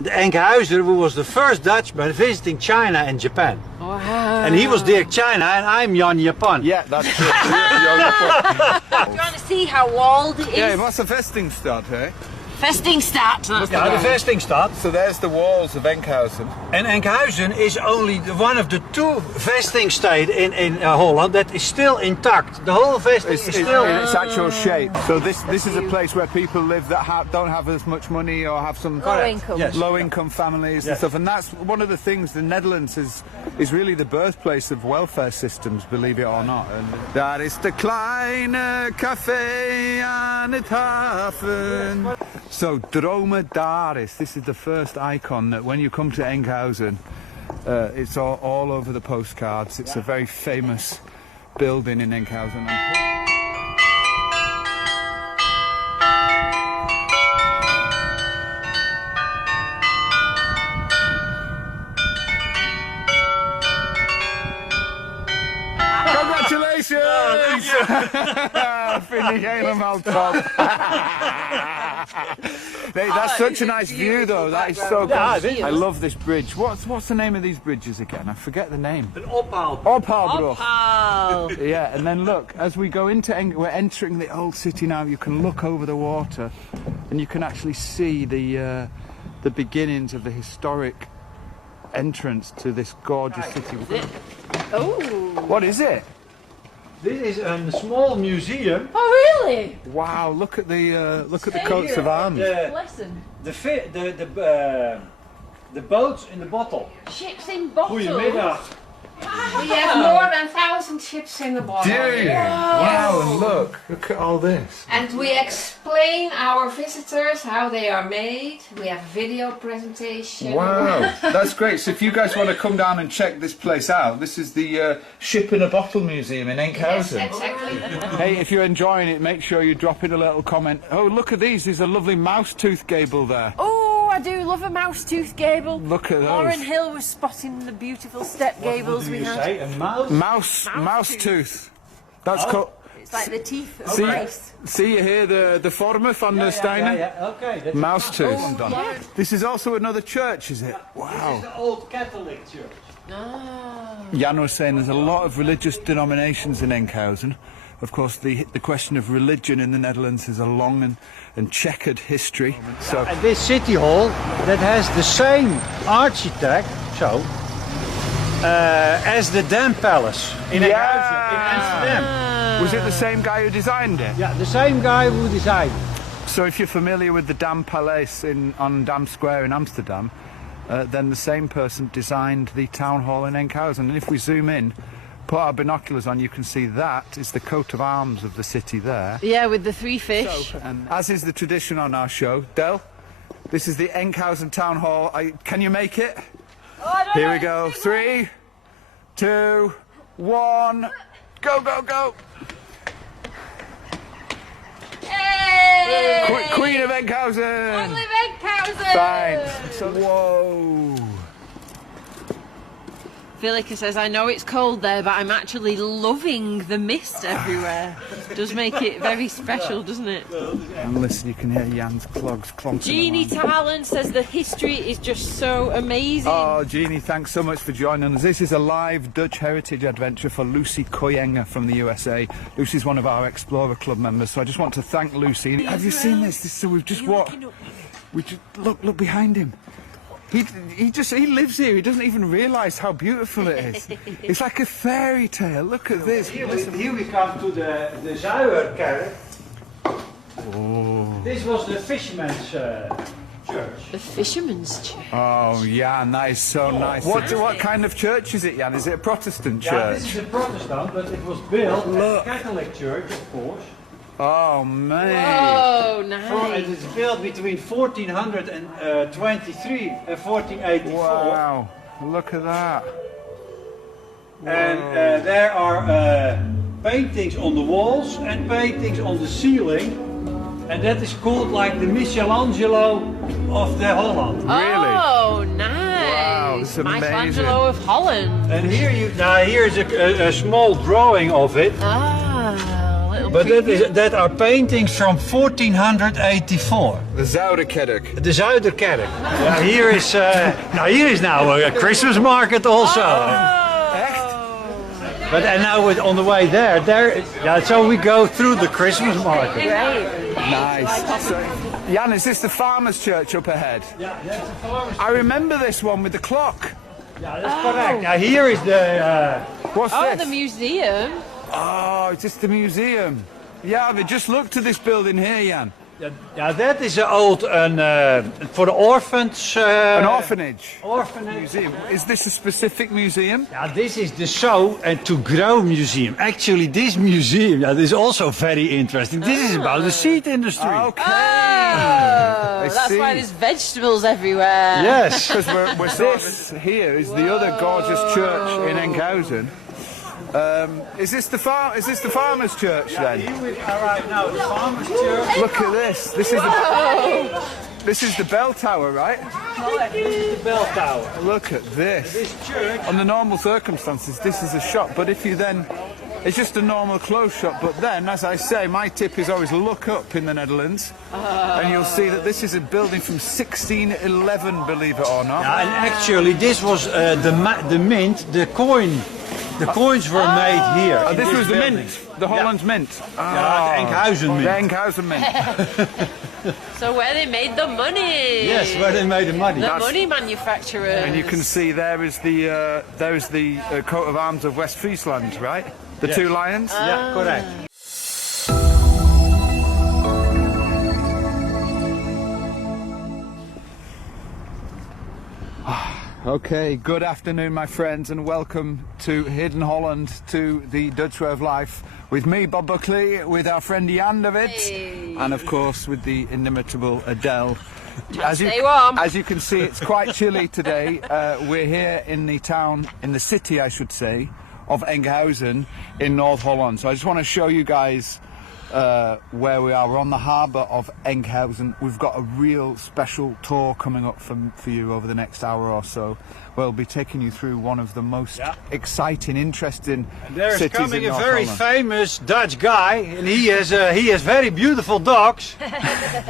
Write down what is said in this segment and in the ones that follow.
the Enkhuizen, who was the first Dutchman visiting China and Japan. Wow. And he was Dirk China and I'm Jan Japan. Yeah, that's true. Jan Japan. Do you want to see how walled it is? Yeah, what's a vestingstad, hey? Vestingstad. Ja, de vestingstad. So there's the walls of Enkhuizen. And Enkhuizen is only one of the two vestingsteden in Holland that is still intact. The whole vesting is still in its actual shape. So this is a place where people live that don't have as much money or have some low income. Yes. low income families and stuff. And that's one of the things. The Netherlands is really the birthplace of welfare systems, believe it or not. And daar is de kleine café aan het haven. So Drommedaris, this is the first icon that when you come to Enkhuizen, it's all over the postcards. It's a very famous building in Enkhuizen. Congratulations! Vind ik helemaal top. That's such a nice view though, that is so good. I love this bridge. What's the name of these bridges again? I forget the name. Een ophaalbrug. Ophaalbrug. Wow. Yeah, and then look, as we go into we're entering the old city now, you can look over the water and you can actually see the beginnings of the historic entrance to this gorgeous city. Oh. What is it? This is a small museum. Oh really? Wow! Look at the coats of arms. Listen. The boats in the bottle. Ships in bottles. Goedemiddag. We have more than 1,000 ships in the bottle. Do you? Wow! And look at all this. And we explain our visitors how they are made. We have a video presentation. Wow, that's great. So if you guys want to come down and check this place out, this is the Ship in a Bottle Museum in Enkhuizen. Yes, exactly. Hey, if you're enjoying it, make sure you drop in a little comment. Oh, look at these. There's a lovely mouse tooth gable there. Oh, I do love a mouse tooth gable. Look at those. Lauren Hill was spotting the beautiful step gables we had. Say, a mouse? Mouse tooth. That's called... It's like the teeth of mice. See you here, the vormen van de Steinen? Yeah. Okay. That's Mouse tooth. Yeah. This is also another church, is it? This Wow. is the old Catholic church. Jan was saying there's a lot of religious denominations in Enkhuizen. Of course, the question of religion in the Netherlands is a long and checkered history. So, And this city hall that has the same architect, as the Dam Palace in Enkhuizen, in Amsterdam. was it the same guy who designed it? Yeah, the same guy who designed it. So if you're familiar with the Dam Palace on Dam Square in Amsterdam, then the same person designed the town hall in Enkhuizen. And if we zoom in, put our binoculars on, you can see that is the coat of arms of the city there. Yeah, with the three fish. And as is the tradition on our show, Del, this is the Enkhuizen town hall. Can you make it? Here we go. 3, 2, 1. Go, go, go. Hey! Queen of Enkhuizen. Long live Enkhuizen! Fine. So, whoa. Felica says, I know it's cold there, but I'm actually loving the mist everywhere. Does make it very special, doesn't it? And listen, you can hear Jan's clogs clomping Jeannie along. Talon says the history is just so amazing. Oh, Jeannie, thanks so much for joining us. This is a live Dutch heritage adventure for Lucy Koyenga from the USA. Lucy's one of our Explorer Club members, so I just want to thank Lucy. Have you seen this? So we've just walked. Look behind him. He lives here. He doesn't even realise how beautiful it is. It's like a fairy tale. Look at this. Here we come to the Zuiderkerk. Oh. This was the fisherman's church. The fisherman's church. Oh, Jan, that is so nice. What kind of church is it, Jan? Is it a Protestant church? Yeah, this is a Protestant, but it was built as a Catholic church, of course. Oh, man. Oh, It nice. was built between 1423 and 1484. Wow. Look at that. And there are paintings on the walls and paintings on the ceiling. And that is called like the Michelangelo of the Holland. Really? Oh, nice. Wow, it's amazing. Michelangelo of Holland. And here is a small drawing of it. Ah, little But that are paintings from 1484. The Zuiderkerk. The Zuiderkerk. Yeah, here is now a Christmas market also. But and now on the way there, yeah, so we go through the Christmas market. Nice. So, Jan, is this the farmer's church up ahead? Yeah, that's the farmer's church. I remember this one with the clock. Yeah, that's correct. Now here is the... What's this? the museum. Oh, it's just the museum. Yeah, I've just looked at this building here, Jan. yeah, that is an old for the orphans. An orphanage. Orphanage. Museum. Is this a specific museum? Yeah, this is the Sow and to Grow Museum. Actually, this museum is also very interesting. This is about the seed industry. Okay. That's why there's vegetables everywhere. Yes. Because this here is the other gorgeous church in Enkhuizen. Is this the farmer's church then? Here we are right now, the farmer's church. Look at this. This is the bell tower, right? This is the bell tower. Look at this. This church. Under normal circumstances, this is a shop, but if you then, it's just a normal clothes shop. But then, as I say, my tip is always look up in the Netherlands, and you'll see that this is a building from 1611, believe it or not. Yeah, and actually, this was the mint, the coin. The coins were made here. Oh, this was the building. mint, the Holland mint. Yeah, the Enkhuizen mint. The Enkhuizen mint. So where they made the money. Yes, where they made the money. The money manufacturers. And you can see there is the coat of arms of West Friesland, right? The Yes. two lions. Yeah, correct. Okay, good afternoon, my friends, and welcome to Hidden Holland, to the Dutch way of life, with me, Bob Buckley, with our friend Jan de Wit, and of course with the inimitable Adele. Stay warm. As you can see, it's quite chilly today. We're here in the city, I should say, of Enkhuizen in North Holland. So I just want to show you guys where we are. We're on the harbour of Enkhuizen. We've got a real special tour coming up for you over the next hour or so. We'll be taking you through one of the most exciting, interesting There's cities coming in a North very Holland. famous Dutch guy, and he has very beautiful dogs.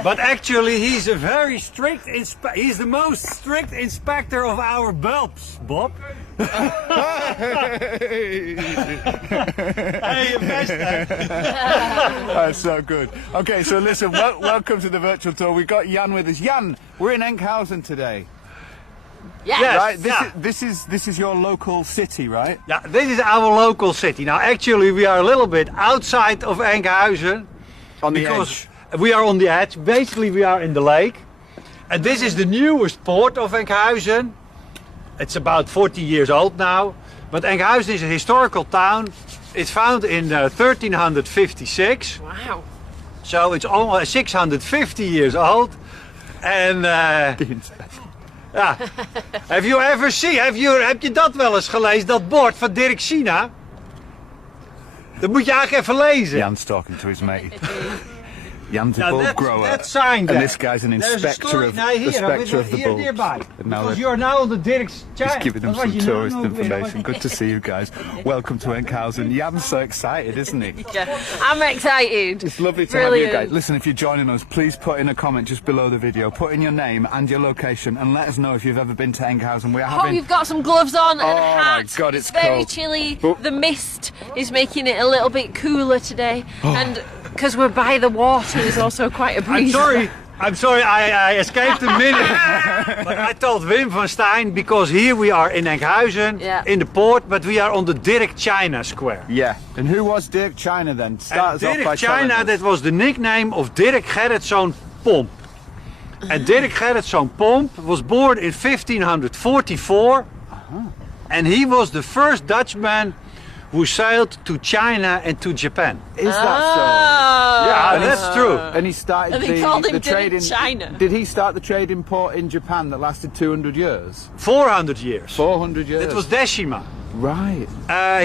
But actually, he's a very strict he's the most strict inspector of our bulbs, Bob. Hey, Hey, best. that's so good. Okay, so listen, welcome to the virtual tour. We've got Jan with us. Jan, we're in Enkhuizen today. Yes. Right, this is your local city, right? Yeah, this is our local city. Now, actually, we are a little bit outside of Enkhuizen. On the because edge. we are on the edge. Basically, we are in the lake. And this is the newest port of Enkhuizen. It's about 40 years old now. But Enkhuizen is a historical town. It's founded in 1356. Wow. So it's almost 650 years old. And ja, have je dat wel eens gelezen, dat bord van Dirk Sina? Dat moet je eigenlijk even lezen. Jan's talking to his mate. Jan's a Now bulb that grower. sign there. And this guy's an There's a inspector story- of nee, the spectre of the here bulbs. nearby. And now Because they're you're now on the Dirk's just giving them Wat was some je naam tourist ook weer? information. Good to see you guys. Welcome to Enkhuizen. Jan's so excited, isn't he? Yeah. I'm excited. It's lovely to have you Brilliant. guys. Listen, if you're joining us, please put in a comment just below the video. Put in your name and your location and let us know if you've ever been to Enkhuizen. We're Hope having... you've got some gloves on and a Oh my hat. God, it's very cold. chilly. Oh. The mist is making it a little bit cooler today. And because we're by the water, there's also quite a breeze. I'm sorry, I escaped a minute. But I told Wim van Stein, because here we are in Enkhuizen, in the port, but we are on the Dirk China Square. Yeah. And who was Dirk China then? Start us off by Dirk telling China, us. that was the nickname of Dirk Gerritszoon Pomp. And Dirk Gerritszoon Pomp was born in 1544. And he was the first Dutchman who sailed to China and to Japan. Is that Yeah, And that's true. so? And he started And they called him the trade in Dirk China. Did he start the trade in port in Japan that lasted 200 years? 400 years. 400 years. It was Decima. Right.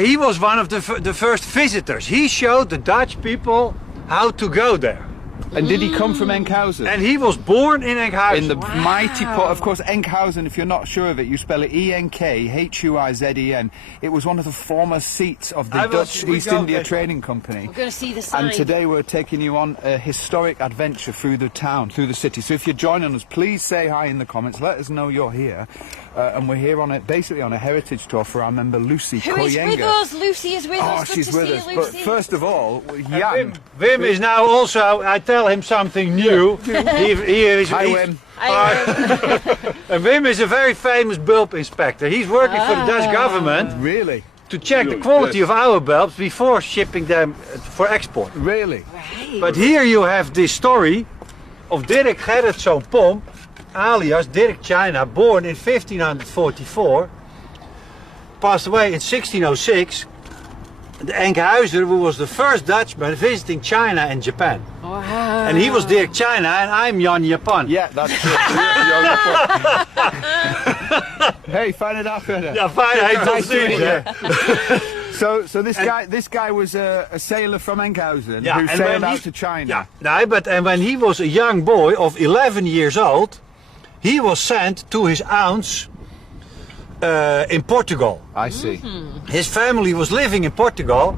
He was one of the first visitors. He showed the Dutch people how to go there. And did he come from Enkhuizen? And he was born in Enkhuizen. In the mighty port, of course, Enkhuizen, if you're not sure of it, you spell it Enkhuizen. It was one of the former seats of the Dutch East India Trading Company. We're going to see the sign. And today we're taking you on a historic adventure through the town, through the city. So if you're joining us, please say hi in the comments. Let us know you're here. And we're here on basically on a heritage tour for our member Lucy Who is with us? Lucy is with us. Oh, Good she's to with see us. you, But Lucy. first of all, Jan. Wim is now also, I tell him something new. He is, Hi, Wim. And Wim is a very famous bulb inspector. He's working for the Dutch government Really? to check the quality of our bulbs before shipping them for export. Really? Right. But here you have this story of Dirk Gerritszoon Pomp, alias Dirk China, born in 1544, passed away in 1606. The Enkhuizen, who was the first Dutchman visiting China and Japan. Wow. And he was Dirk China and I'm Jan Japan. Yeah, that's true. Hey, fijne dag verder. Ja, fijn, hij tot Nice to meet ziens. you. hè. So this guy was a sailor from Enkhuizen Yeah, who and sailed when out to China. Yeah, no, but and when he was a young boy of 11 years old, he was sent to his aunts in Portugal. I see. His family was living in Portugal,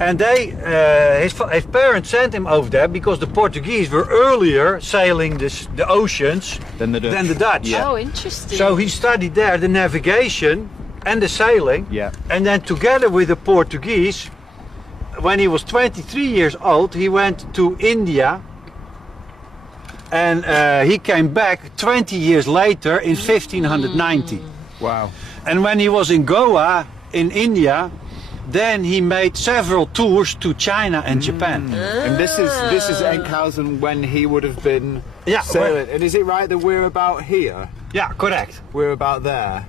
and his parents sent him over there because the Portuguese were earlier sailing the oceans Than the Dutch. Dutch. Yeah. Oh, interesting. So he studied there the navigation and the sailing. Yeah. And then together with the Portuguese, when he was 23 years old, he went to India. And he came back 20 years later in 1590. Wow. And when he was in Goa, in India, then he made several tours to China and Japan. And this is Enkhuizen when he would have been Yeah, sailing. And is it right that we're about here? Yeah, correct. We're about there.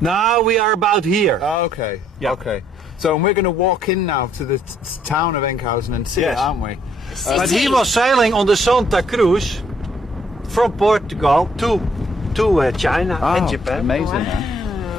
Now we are about here. Oh, okay. Yeah. Okay. So we're going to walk in now to the town of Enkhuizen and see it, Yes. aren't we? But he was sailing on the Santa Cruz from Portugal to China and Japan. Amazing.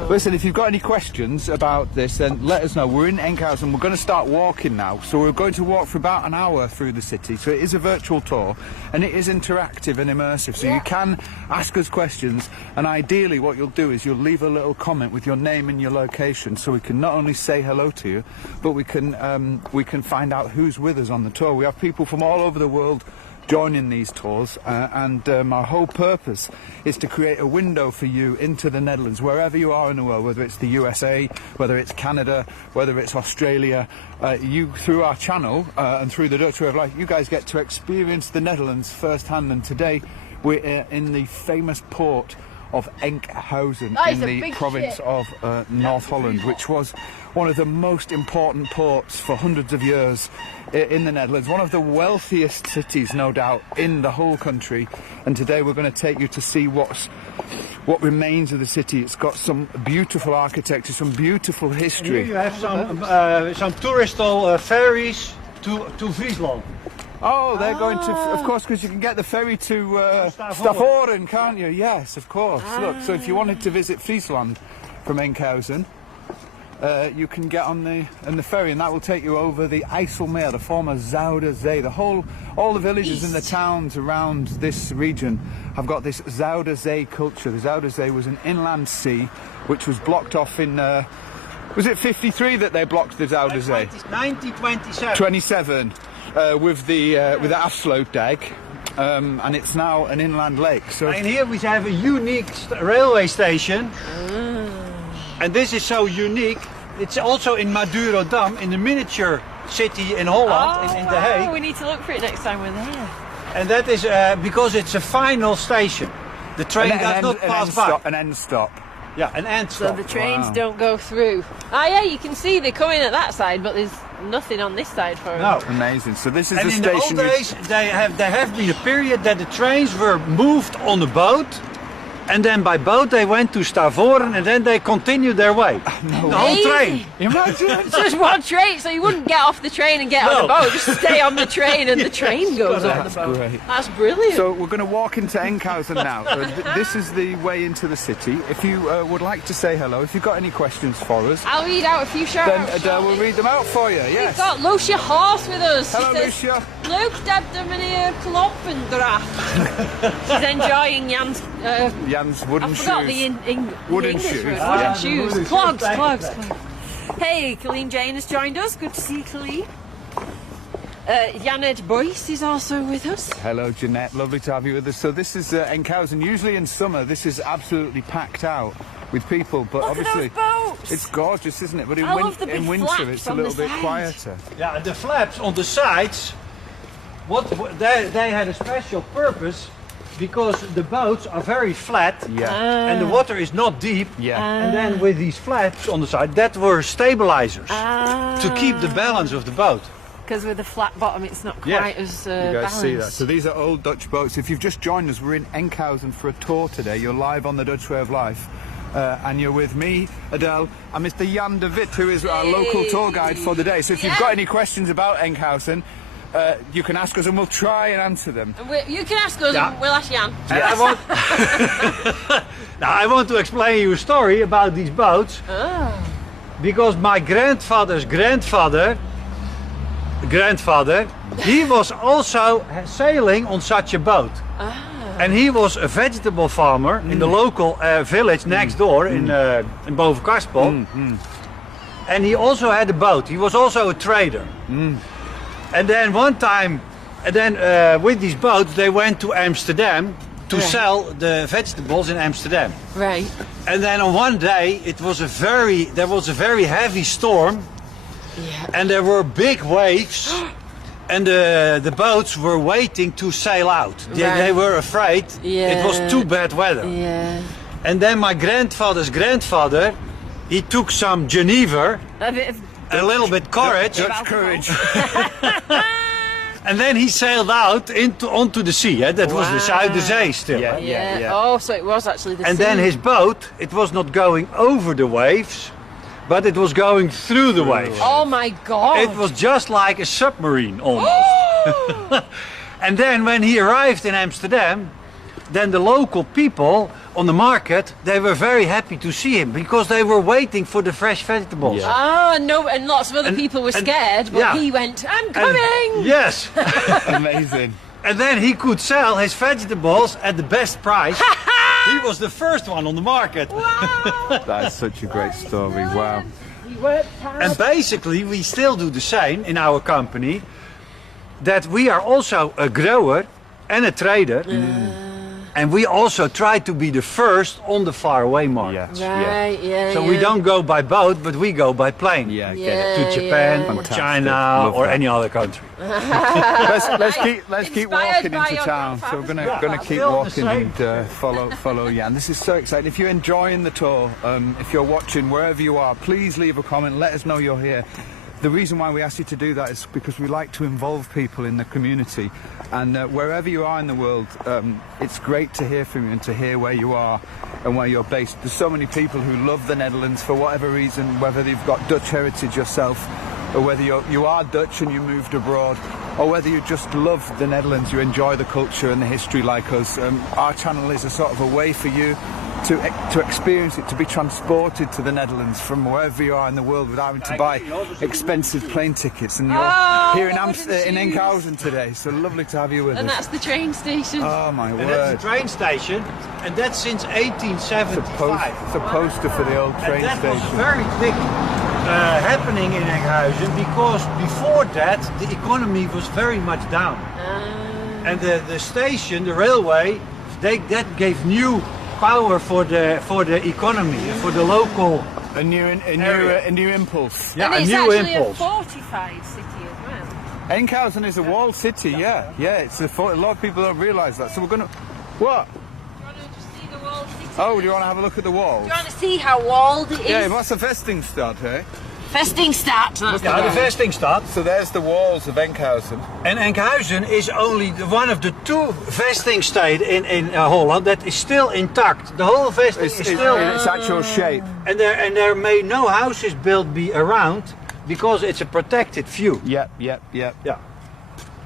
Listen, if you've got any questions about this, then let us know. We're in Enkhuizen. We're going to start walking now. So we're going to walk for about an hour through the city. So it is a virtual tour, and it is interactive and immersive. So you can ask us questions, and ideally what you'll do is you'll leave a little comment with your name and your location, so we can not only say hello to you, but we can find out who's with us on the tour. We have people from all over the world joining these tours, and our whole purpose is to create a window for you into the Netherlands, wherever you are in the world, whether it's the USA, whether it's Canada, whether it's Australia. You, through our channel and through the Dutch Way of Life, you guys get to experience the Netherlands firsthand. And today we're in the famous port of Enkhuizen in the province of North Holland, which was one of the most important ports for hundreds of years in the Netherlands, one of the wealthiest cities, no doubt, in the whole country. And today we're going to take you to see what remains of the city. It's got some beautiful architecture, some beautiful history. Here you have some touristical ferries to Friesland. Oh, they're going to, of course, because you can get the ferry to Stavoren, can't you? Yes, of course. Look, so if you wanted to visit Friesland from Enkhuizen, you can get on the ferry, and that will take you over the IJsselmeer, the former Zuiderzee. All the villages and the towns around this region have got this Zuiderzee culture. The Zuiderzee was an inland sea which was blocked off in. Was it 53 that they blocked the Zuiderzee? 1927. 27. With the Afsluitdijk, and it's now an inland lake. So And here we have a unique railway station, and this is so unique. It's also in Madurodam, in the miniature city in Holland, in The Hague. We need to look for it next time we're there. And that is because it's a final station. The train does not pass by. An end stop. Yeah, an end So stop. the trains don't go through. Ah, yeah, you can see they're coming at that side, but there's nothing on this side for them. No. Amazing. So this is And the in the old station. days, there have been a period that the trains were moved on a boat And then by boat they went to Stavoren and then they continued their way. The whole train. Imagine. It's just one train, so you wouldn't get off the train and get on the boat. Just stay on the train and the train goes on the boat. Great. That's brilliant. So we're going to walk into Enkhuizen now. This is the way into the city. If you would like to say hello, if you've got any questions for us, I'll read out a few shout-outs. then Adele will read them out for you. Yes. We've got Lucia Horse with us. Hello, She says, Lucia. Leuk dat de meneer Kloppendracht. She's enjoying Jan's... Jan's wooden I shoes. forgot the Wooden English shoes. word. Yeah. Wooden shoes. Clogs. Hey, Colleen Jane has joined us. Good to see you, Colleen. Janet Boyce is also with us. Hello, Jeanette. Lovely to have you with us. So this is Enkhuizen. Usually in summer, this is absolutely packed out with people, but Look obviously at those boats. it's gorgeous, isn't it? But in, I love the big in winter, flaps it's a on the little bit side. quieter. Yeah, the flaps on the sides, they had a special purpose because the boats are very flat Yeah. and the water is not deep. Yeah. And then with these flaps on the side, that were stabilizers to keep the balance of the boat. Because with the flat bottom, it's not Yeah. quite as You guys balanced. see that? So these are old Dutch boats. If you've just joined us, we're in Enkhuizen for a tour today. You're live on the Dutch Way of Life. And you're with me, Adele, and Mr. Jan de Wit, who is our local tour guide for the day. So if you've got any questions about Enkhuizen, you can ask us and we'll try and answer them. And you can ask us, Yeah. and we'll ask Jan. And I want to explain you a story about these boats. Because my grandfather's grandfather, he was also sailing on such a boat. And he was a vegetable farmer in the local village next door in Bovenkarspel. And he also had a boat. He was also a trader. And then one time, with these boats, they went to Amsterdam to sell the vegetables in Amsterdam. Right. And then on one day, there was a very heavy storm. Yeah. And there were big waves, and the boats were waiting to sail out. They were afraid it was too bad weather. Yeah. And then my grandfather's grandfather, he took some Geneva, A bit of a little bit courage, Dutch courage. and then he sailed out onto the sea. That was the Zuiderzee still. Yeah. yeah. Oh, so it was actually the And sea. then his boat, it was not going over the waves, but it was going through the waves. Oh my God. It was just like a submarine almost. And then when he arrived in Amsterdam, then the local people on the market, they were very happy to see him because they were waiting for the fresh vegetables. Yeah. Oh, no, and lots of other people were scared, but he went, I'm And- coming! yes. Amazing. And then he could sell his vegetables at the best price. He was the first one on the market. That's such a great story. Wow. He worked hard. And basically we still do the same in our company, that we are also a grower and a trader. And we also try to be the first on the faraway markets. Right, yeah. So we don't go by boat, but we go by plane. Yeah, Yeah. get it. To Japan or Fantastic. China Love or that. any other country. Let's keep Inspired walking by into your town. So we're gonna keep still the walking same. and follow Jan. This is so exciting. If you're enjoying the tour, if you're watching wherever you are, please leave a comment. Let us know you're here. The reason why we ask you to do that is because we like to involve people in the community, and wherever you are in the world, it's great to hear from you and to hear where you are and where you're based. There's so many people who love the Netherlands for whatever reason, whether you've got Dutch heritage yourself, or whether you are Dutch and you moved abroad, or whether you just love the Netherlands, you enjoy the culture and the history like us. Our channel is a sort of a way for you to experience it, to be transported to the Netherlands from wherever you are in the world without having to buy expensive plane tickets. And you're here in Enkhuizen today, so lovely to have you with And us. that's the train station. Oh my And word. that's the train station, and that's since 1875. It's a poster for the old train And that was station. very big happening in Enkhuizen because before that the economy was very much down. And the station, the railway, that gave new power for the economy, for the local. A new impulse. Yeah, and a it's new actually impulse. a fortified city as well. Enkhuizen is a walled city, yeah. It's a lot of people don't realise that. So we're gonna. What? Do you want to just see the walled city? Oh, do you want to have a look at the wall? Do you want to see how walled it is? Ja, was een vestingstad, hè? Vestingstad. That's Ja, de vestingstad. So there's the walls of Enkhuizen. And Enkhuizen is only one of the two vestingsteden in Holland that is still intact. The whole vesting is still in its actual shape. And there may no houses built be around because it's a protected view. Yep. Yeah.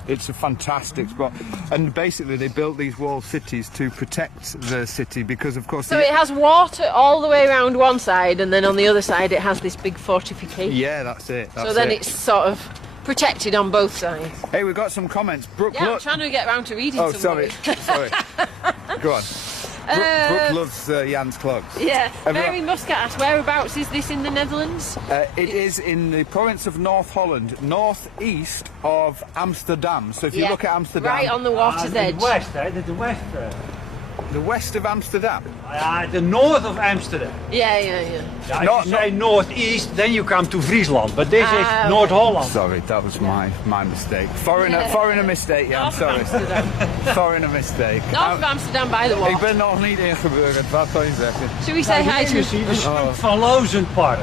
It's a fantastic spot. And basically they built these walled cities to protect the city because of course... So it has water all the way around one side and then on the other side it has this big fortification. Yeah, that's it. So then it's sort of protected on both sides. Hey, we've got some comments. Brooke, Yeah, I'm look. trying to get round to reading Oh, some. sorry. Go on. Brooke loves Jan's clogs. Yeah. Everyone- Mary Muscat asked, whereabouts is this in the Netherlands? It is in the province of North Holland, northeast of Amsterdam. So if you look at Amsterdam... Right on the water's edge. The west, the west. The west of Amsterdam. The north of Amsterdam. Yeah. Yeah, if you say northeast, then you come to Friesland. But this is okay. North Holland. Sorry, that was my mistake. Foreigner mistake, Jan, North of sorry. Amsterdam. Foreigner mistake. North of Amsterdam by the Ik water. ben nog niet ingeburgerd, wat zou je zeggen? Should we say hi Here you see to... the Snoek van Lozen Park.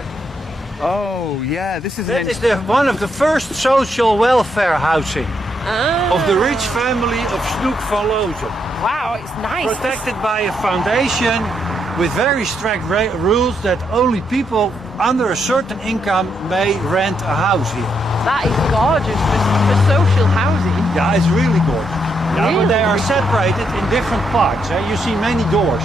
Oh, yeah, this is... That is one of the first social welfare housing of the rich family of Snoek van Lozen. Wow, it's nice. Protected by a foundation with very strict rules that only people under a certain income may rent a house here. That is gorgeous for social housing. Yeah, it's really gorgeous. Yeah, Really? but they are separated in different parts. You see many doors.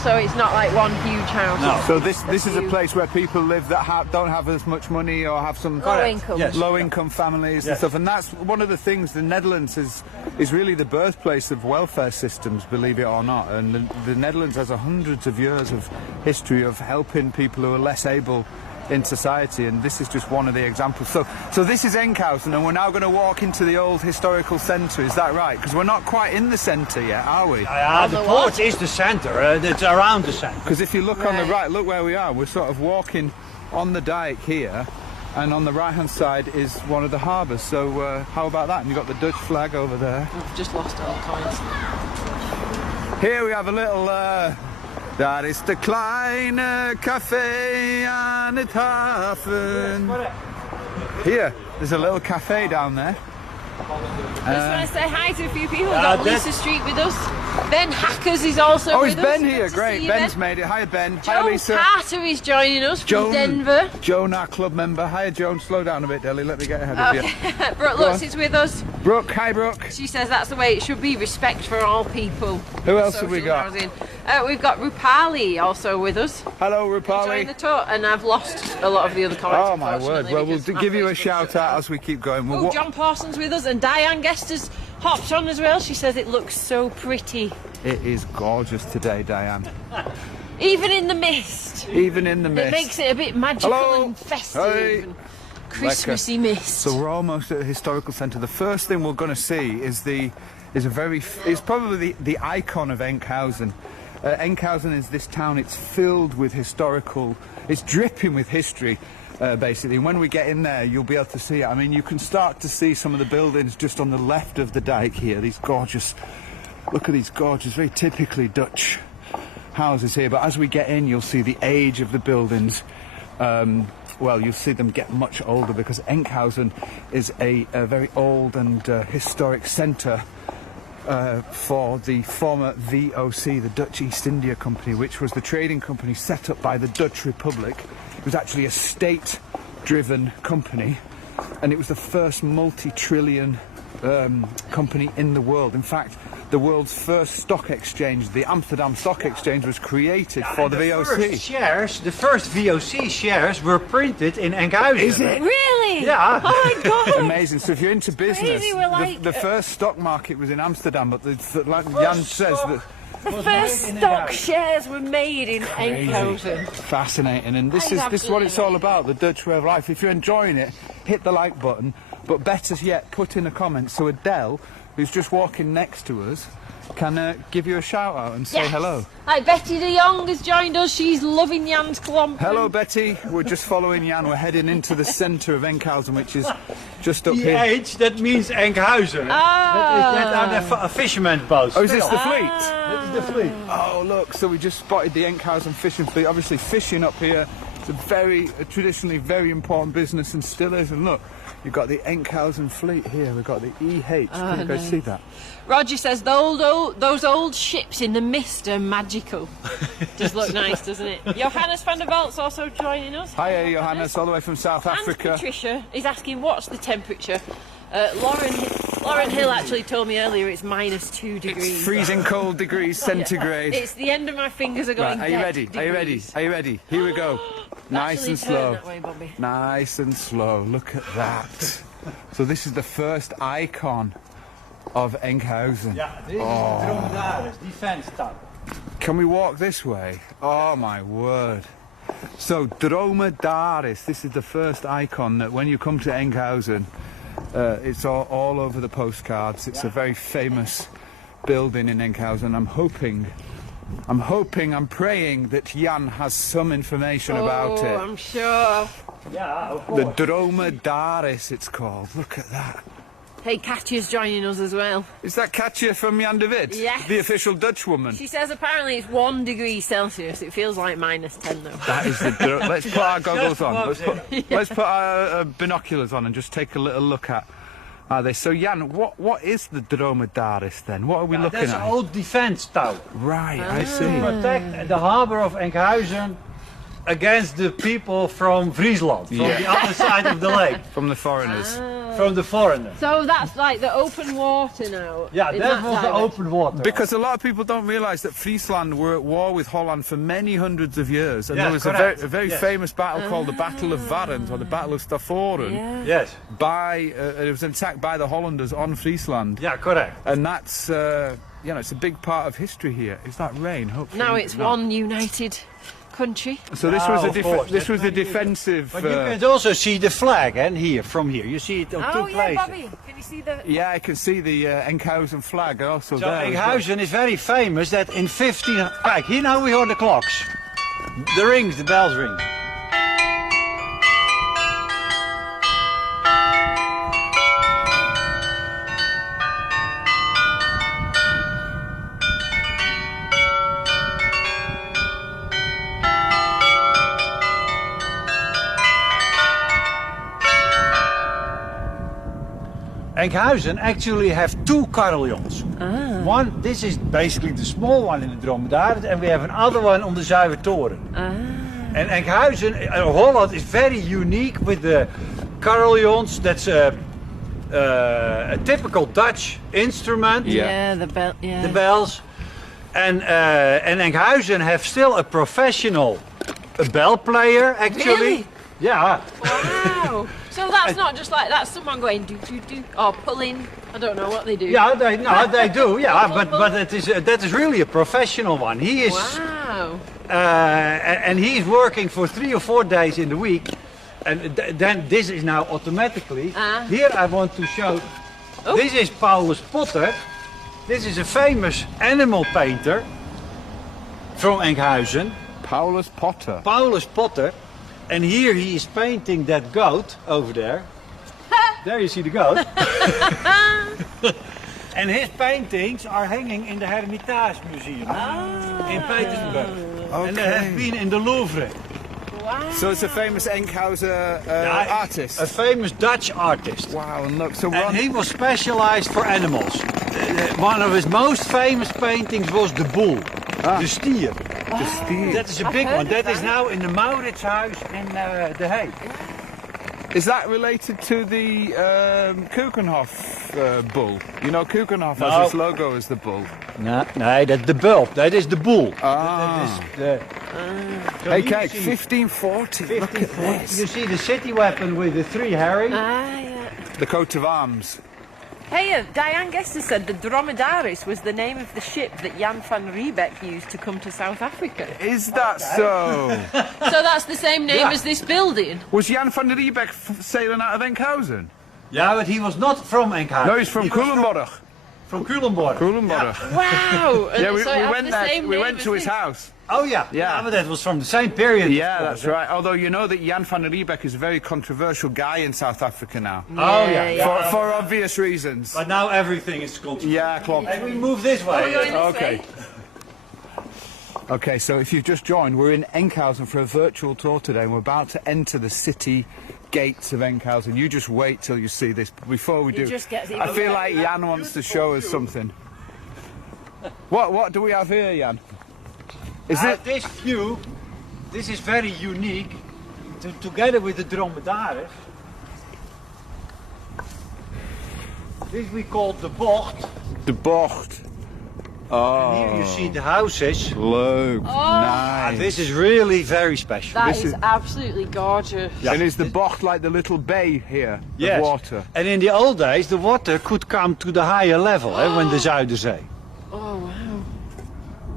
So it's not like one huge house. No. So this is a place where people live that don't have as much money or have some Low income. Yes. low income families and Yes. stuff, and that's one of the things. The Netherlands is really the birthplace of welfare systems, believe it or not, and the Netherlands has hundreds of years of history of helping people who are less able in society, and this is just one of the examples. So this is Enkhuizen, and we're now going to walk into the old historical centre. Is that right? Because we're not quite in the centre yet, are we? The port is the center. It's around the center. Because if you look on the right, look where we are. We're sort of walking on the dike here, and on the right-hand side is one of the harbours. So how about that? And you've got the Dutch flag over there. We've just lost all comments. Here we have a little... Daar is de kleine café aan het haven. Here, there's a little cafe down there. I just want to say hi to a few people. We've got Lisa Street with us. Ben Hackers is also Oh, with is us. Ben here? Good to Great. see you, Ben's Ben. made it. Hi, Ben. Hi, Joan Lisa. Carter is joining us from Denver. Joan, our club member. Hi, Joan. Slow down a bit, Deli. Let me get ahead of you. Brooke Go Lutz on. is with us. Brooke. Hi, Brooke. She says that's the way it should be, respect for all people. Who else have we Social got? housing. We've got Rupali also with us. Hello, Enjoying the Rupali. tour, and I've lost a lot of the other comments. Oh, my word. unfortunately, Well, we'll because my give you a Facebook shout shut out down. as we keep going. Oh, John Parsons with us, and Diane Guest has hopped on as well. She says it looks so pretty. It is gorgeous today, Diane. Even in the mist. Even in the mist. It makes it a bit magical Hello. and festive Hey. and Christmassy mist. So we're almost at the historical centre. The first thing we're going to see is it's probably the icon of Enkhuizen. Enkhuizen is this town. It's filled with it's dripping with history, basically. And when we get in there, you'll be able to see it. I mean, you can start to see some of the buildings just on the left of the dike here. Look at these gorgeous, very typically Dutch houses here. But as we get in, you'll see the age of the buildings. Well, you'll see them get much older because Enkhuizen is a very old and historic centre for the former VOC, the Dutch East India Company, which was the trading company set up by the Dutch Republic. It was actually a state-driven company, and it was the first multi-trillion company in the world. In fact, the world's first stock exchange, the Amsterdam Stock Exchange, was created for the VOC. The first VOC shares were printed in Enkhuizen. Is it? Really? Yeah. Oh my god. Amazing. So if you're into business, crazy, we're like- the first stock market was in Amsterdam, but like Jan says, The first stock shares were made in Enkhuizen. fascinating, and this That is is what it's all absolutely about, the Dutch way of life. If you're enjoying it, hit the like button, but better yet, put in a comment so Adele, who's just walking next to us, can give you a shout out and say Yes. hello. Hi, Betty de Jong has joined us. She's loving Jan's Klomp. Hello, Betty. We're just following Jan. We're heading into the centre of Enkhuizen, which is just up here. EH, that means Enkhuizen. That is a fisherman's boat. Oh, is this the still. fleet? That is the fleet. Oh, look, so we just spotted the Enkhuizen fishing fleet. Obviously, fishing up here is a traditionally very important business and still is. And look, you've got the Enkhuizen fleet here. We've got the EH. Can you guys see that? Roger says those old ships in the mist are magical. Does look nice, doesn't it? Johannes van der Valt's also joining us. Hiya, Johannes, all the way from South Africa. And Patricia is asking what's the temperature. Lauren Hill actually told me earlier it's -2 degrees. It's freezing cold degrees centigrade. It's the end of my fingers are going. Right, are you ready? degrees. Are you ready? Are you ready? Here we go. Nice and slow. That way, Bobby. Nice and slow. Look at that. So this is the first icon of Enkhuizen. Yeah, this is Drommedaris, defense tower. Can we walk this way? Oh my word. So Drommedaris, this is the first icon that when you come to Enkhuizen, it's all over the postcards. It's a very famous building in Enkhuizen. I'm praying that Jan has some information about it. I'm sure. Yeah, of The course. Drommedaris it's called. Look at that. Hey, Katja's joining us as well. Is that Katja from Jan de Wit? Yes. The official Dutch woman? She says apparently it's 1 degree Celsius. It feels like -10 though. That is the let's put our goggles on. Let's put our binoculars on and just take a little look at. Are they? So Jan, what is the Drommedaris then? What are we looking That's at? an old defense tower. Right, I To see. protect the harbour of Enkhuizen against the people from Friesland, from the other side of the lake, From the foreigners. from the foreigners. So that's like the open water now. Yeah, in that was the direction. open water. Because a lot of people don't realise that Friesland were at war with Holland for many hundreds of years, and Yeah, there was correct. a very Yes. famous battle called the Battle of Varens or the Battle of Stavoren. Yeah. Yes, It was attacked by the Hollanders on Friesland, yeah, correct. and that's it's a big part of history here. Is that rain? Hopefully. Now it's one united country. So this was Of course, this was a that's defensive. But you can also see the flag, and here, from here, you see it on Oh two yeah, places. Bobby. Can you see the? Yeah, I can see the Enkhuizen flag also So there. as well. Enkhuizen is very famous that in 15... Kijk, here now we hear the clocks. The rings, the bells ring. Enkhuizen actually have 2 carillons. One, this is basically the small one in the Drommedaris, and we have another one on the Zuivertoren. And Enkhuizen, Holland is very unique with the carillons. That's a typical Dutch instrument. Yeah, the bell. Yeah. The bells. And Enkhuizen have still a professional bell player actually. Really? Yeah. Wow. So that's not just like that's someone going do do do or pulling. I don't know what they do. Yeah, they do. Yeah, but that is really a professional one. He is, Wow. and he's working for 3 or 4 days in the week, and then this is now automatically. Here I want to show. Oh. This is Paulus Potter. This is a famous animal painter from Enkhuizen, Paulus Potter. Paulus Potter, and here he is painting that goat over there. There you see the goat. And his paintings are hanging in the Hermitage Museum in Petersburg. And they have been in the Louvre. Wow. So it's a famous Enkhuizen artist. A famous Dutch artist. Wow, and look, so And Ron, he was specialized for animals. One of his most famous paintings was the bull, the steer. the steer. That is a big one. That is now in the Mauritshuis in The Hague. Is that related to the Keukenhof bull? You know, Keukenhof No. has its logo as the bull. No, that's the bulb. That is the bull. Ah. So Hey, you kijk, see 1540. Look at 1540. this. You see the city weapon with the 3 herring. Yeah. The coat of arms. Hey, Diane Gester said the Drommedaris was the name of the ship that Jan van Riebeck used to come to South Africa. Is that so? So that's the same name Yeah. as this building? Was Jan van Riebeck sailing out of Enkhuizen? Yeah, but he was not from Enkhuizen. No, he's from Culemborg. From Culemborg. Culemborg. Wow! And Yeah, so it we has went the there. same We name went as to his this. house. Oh yeah. Yeah. But that was from the same period. Yeah, of that's course, right. Although you know that Jan van der Riebeck is a very controversial guy in South Africa now. Oh yeah. For obvious reasons. But now everything is controversial. Yeah, klopt. And we move this way. We're going this Okay. way. Okay, so if you've just joined, we're in Enkhuizen for a virtual tour today, and we're about to enter the city gates of Enkhuizen. You just wait till you see this. Before we do, just gets I even feel like Jan wants to show us something. What do we have here, Jan? Is it? This view, this is very unique. Together with the Drommedaris. This we call the bocht. De bocht. Oh, Here you see the houses. look, nice. This is really very special. That This is is- absolutely gorgeous. Yeah. And is the bocht like the little bay here? Yes. Of water. And in the old days, the water could come to the higher level when the Zuiderzee. Oh wow.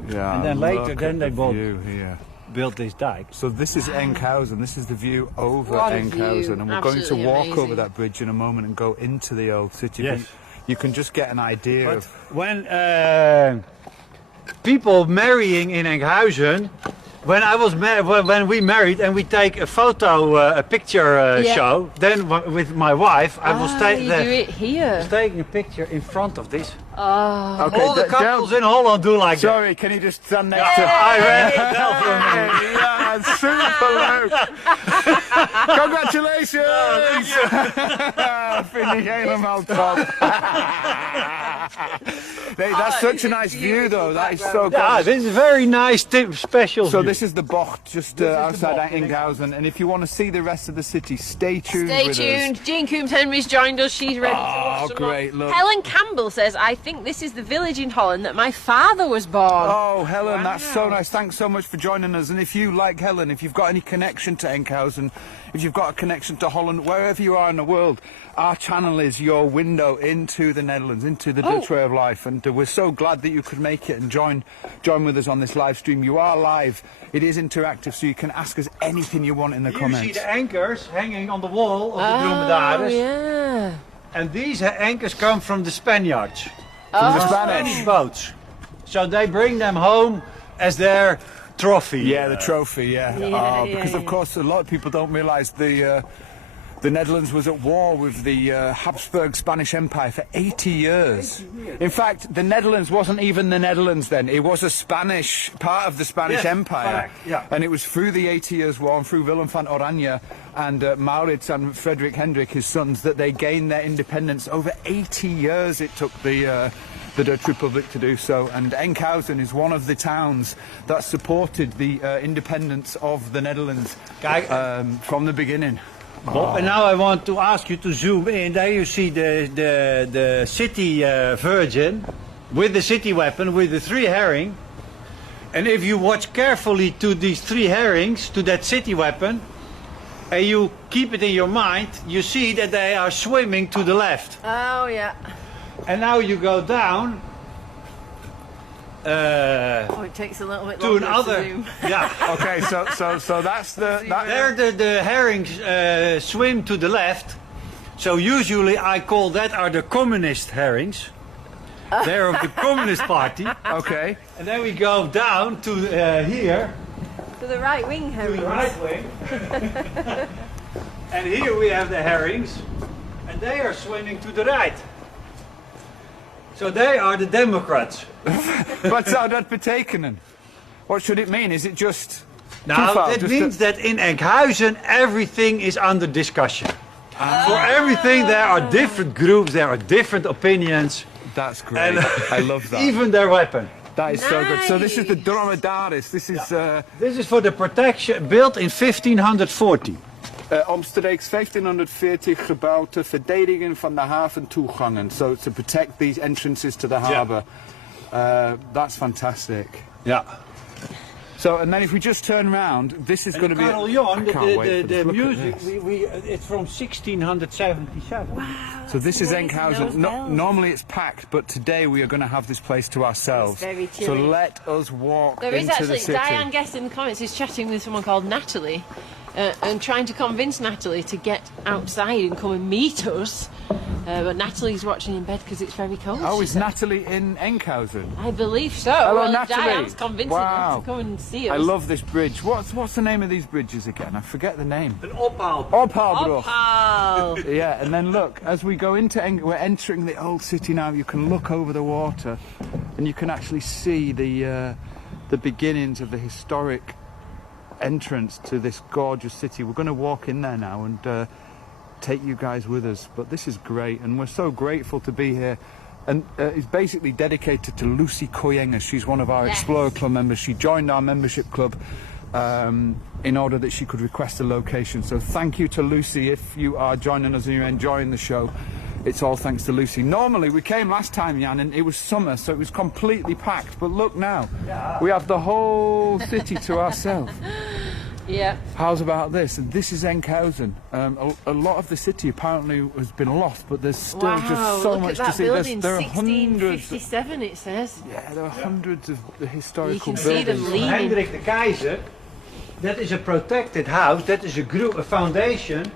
Yeah. And then later, look then at they the both- view here. Built this dike. So this is Enkhuizen, this is the view over What a Enkhuizen, view. and we're going to Absolutely walk amazing. over that bridge in a moment and go into the old city. Yes. But you can just get an idea But of... when people marrying in Enkhuizen, when we married and we take a photo, a picture Yeah. show, then with my wife, I was You do it here. taking a picture in front of this. Oh. Okay, All the Del- couples in Holland do like that. Sorry, can you just stand next to... I read it down for a minute. Yeah, super, Luke! Congratulations! Vind ik helemaal top. Hey, that's such a nice view though, that is so good. Yeah, this is a very nice special So view. this is the bocht, just This is the outside bocht in Enkhuizen, and if you want to see the rest of the city, stay tuned Stay with tuned. us. Jean Coombs Henry's joined us. She's ready to watch Oh, some great, more. look. Helen Campbell says, I think this is the village in Holland that my father was born. Oh, Helen, that's so Wow. nice. Thanks so much for joining us. And if you, like Helen, if you've got any connection to Enkhuizen, if you've got a connection to Holland, wherever you are in the world, our channel is your window into the Netherlands, into the Dutch way of life. And we're so glad that you could make it and join with us on this live stream. You are live. It is interactive, so you can ask us anything you want in the You see comments. the anchors hanging on the wall of the Drommedaris. yeah. And these anchors come from the Spaniards. From the Spanish Spanish. boats. So they bring them home as their trophy. Yeah, the trophy, yeah. Because of course a lot of people don't realise the Netherlands was at war with the Habsburg Spanish Empire for 80 years. In fact, the Netherlands wasn't even the Netherlands then. It was a Spanish, part of the Spanish Yes, Empire. correct, yeah. And it was through the 80 Years' War and through Willem van Oranje and Maurits and Frederick Hendrik, his sons, that they gained their independence. Over 80 years it took the Dutch Republic to do so, and Enkhuizen is one of the towns that supported the independence of the Netherlands from the beginning. Bob, and now I want to ask you to zoom in. There you see the city virgin with the city weapon, with the 3 herring. And if you watch carefully to these 3 herrings, to that city weapon, and you keep it in your mind, you see that they are swimming to the left. Oh, yeah. And now you go down Oh, it takes a little bit to longer another. to zoom. Yeah. Okay, so that's the... There the herrings swim to the left. So usually I call that are the communist herrings. They're of the Communist Party. Okay. And then we go down to here, To the right wing, to Harry. the right wing. And here we have the herrings. And they are swimming to the right. So they are the Democrats. Wat zou dat betekenen? What should it mean? Is it just... Now, toeval? it Just means that in Enkhuizen everything is under discussion. For everything there are different groups, there are different opinions. That's great. I love that. Even their weapon. That is so good. So this is the Nice. Drommedaris. This is This is for the protection, built in 1540. omstreeks 1540 gebouwd ter verdediging van de haventoegangen. So to protect these entrances to the harbour. That's fantastic. Yeah. So, and then if we just turn round, this is going to be... Carillon, I can't wait for the this. Look at music, this. it's from 1677. So this is Raising Enkhuizen. those bells. Normally it's packed, but today we are going to have this place to ourselves. It's very So chilly. let us walk There is into the actually, city. Diane Guest in the comments is chatting with someone called Natalie. and trying to convince Natalie to get outside and come and meet us. But Natalie's watching in bed because it's very cold. Oh, is said. Natalie in Enkhuizen? I believe so. Hello, well, Natalie. Diane's convincing her to come and see us. I love this bridge. What's the name of these bridges again? I forget the name. Een ophaal. Ophaalbrug. Opal. Yeah, and then look, as we go into we're entering the old city now. You can look over the water, and you can actually see the beginnings of the historic entrance to this gorgeous city. We're going to walk in there now and take you guys with us. But this is great, and we're so grateful to be here. And it's basically dedicated to Lucy Koyenga. She's one of our Explorer Club members. She joined our membership club in order that she could request a location. So thank you to Lucy. If you are joining us and you're enjoying the show, it's all thanks to Lucy. Normally, we came last time, Jan, and it was summer, so it was completely packed. But look now, we have the whole city to ourselves. Yeah. How's about this? And this is Enkhuizen. A lot of the city apparently has been lost, but there's still just so much to see. There are hundreds. 1657, it says. Yeah, there are hundreds of the historical You can see buildings. them leaning. Hendrik de Keizer, that is a protected house, that is a foundation,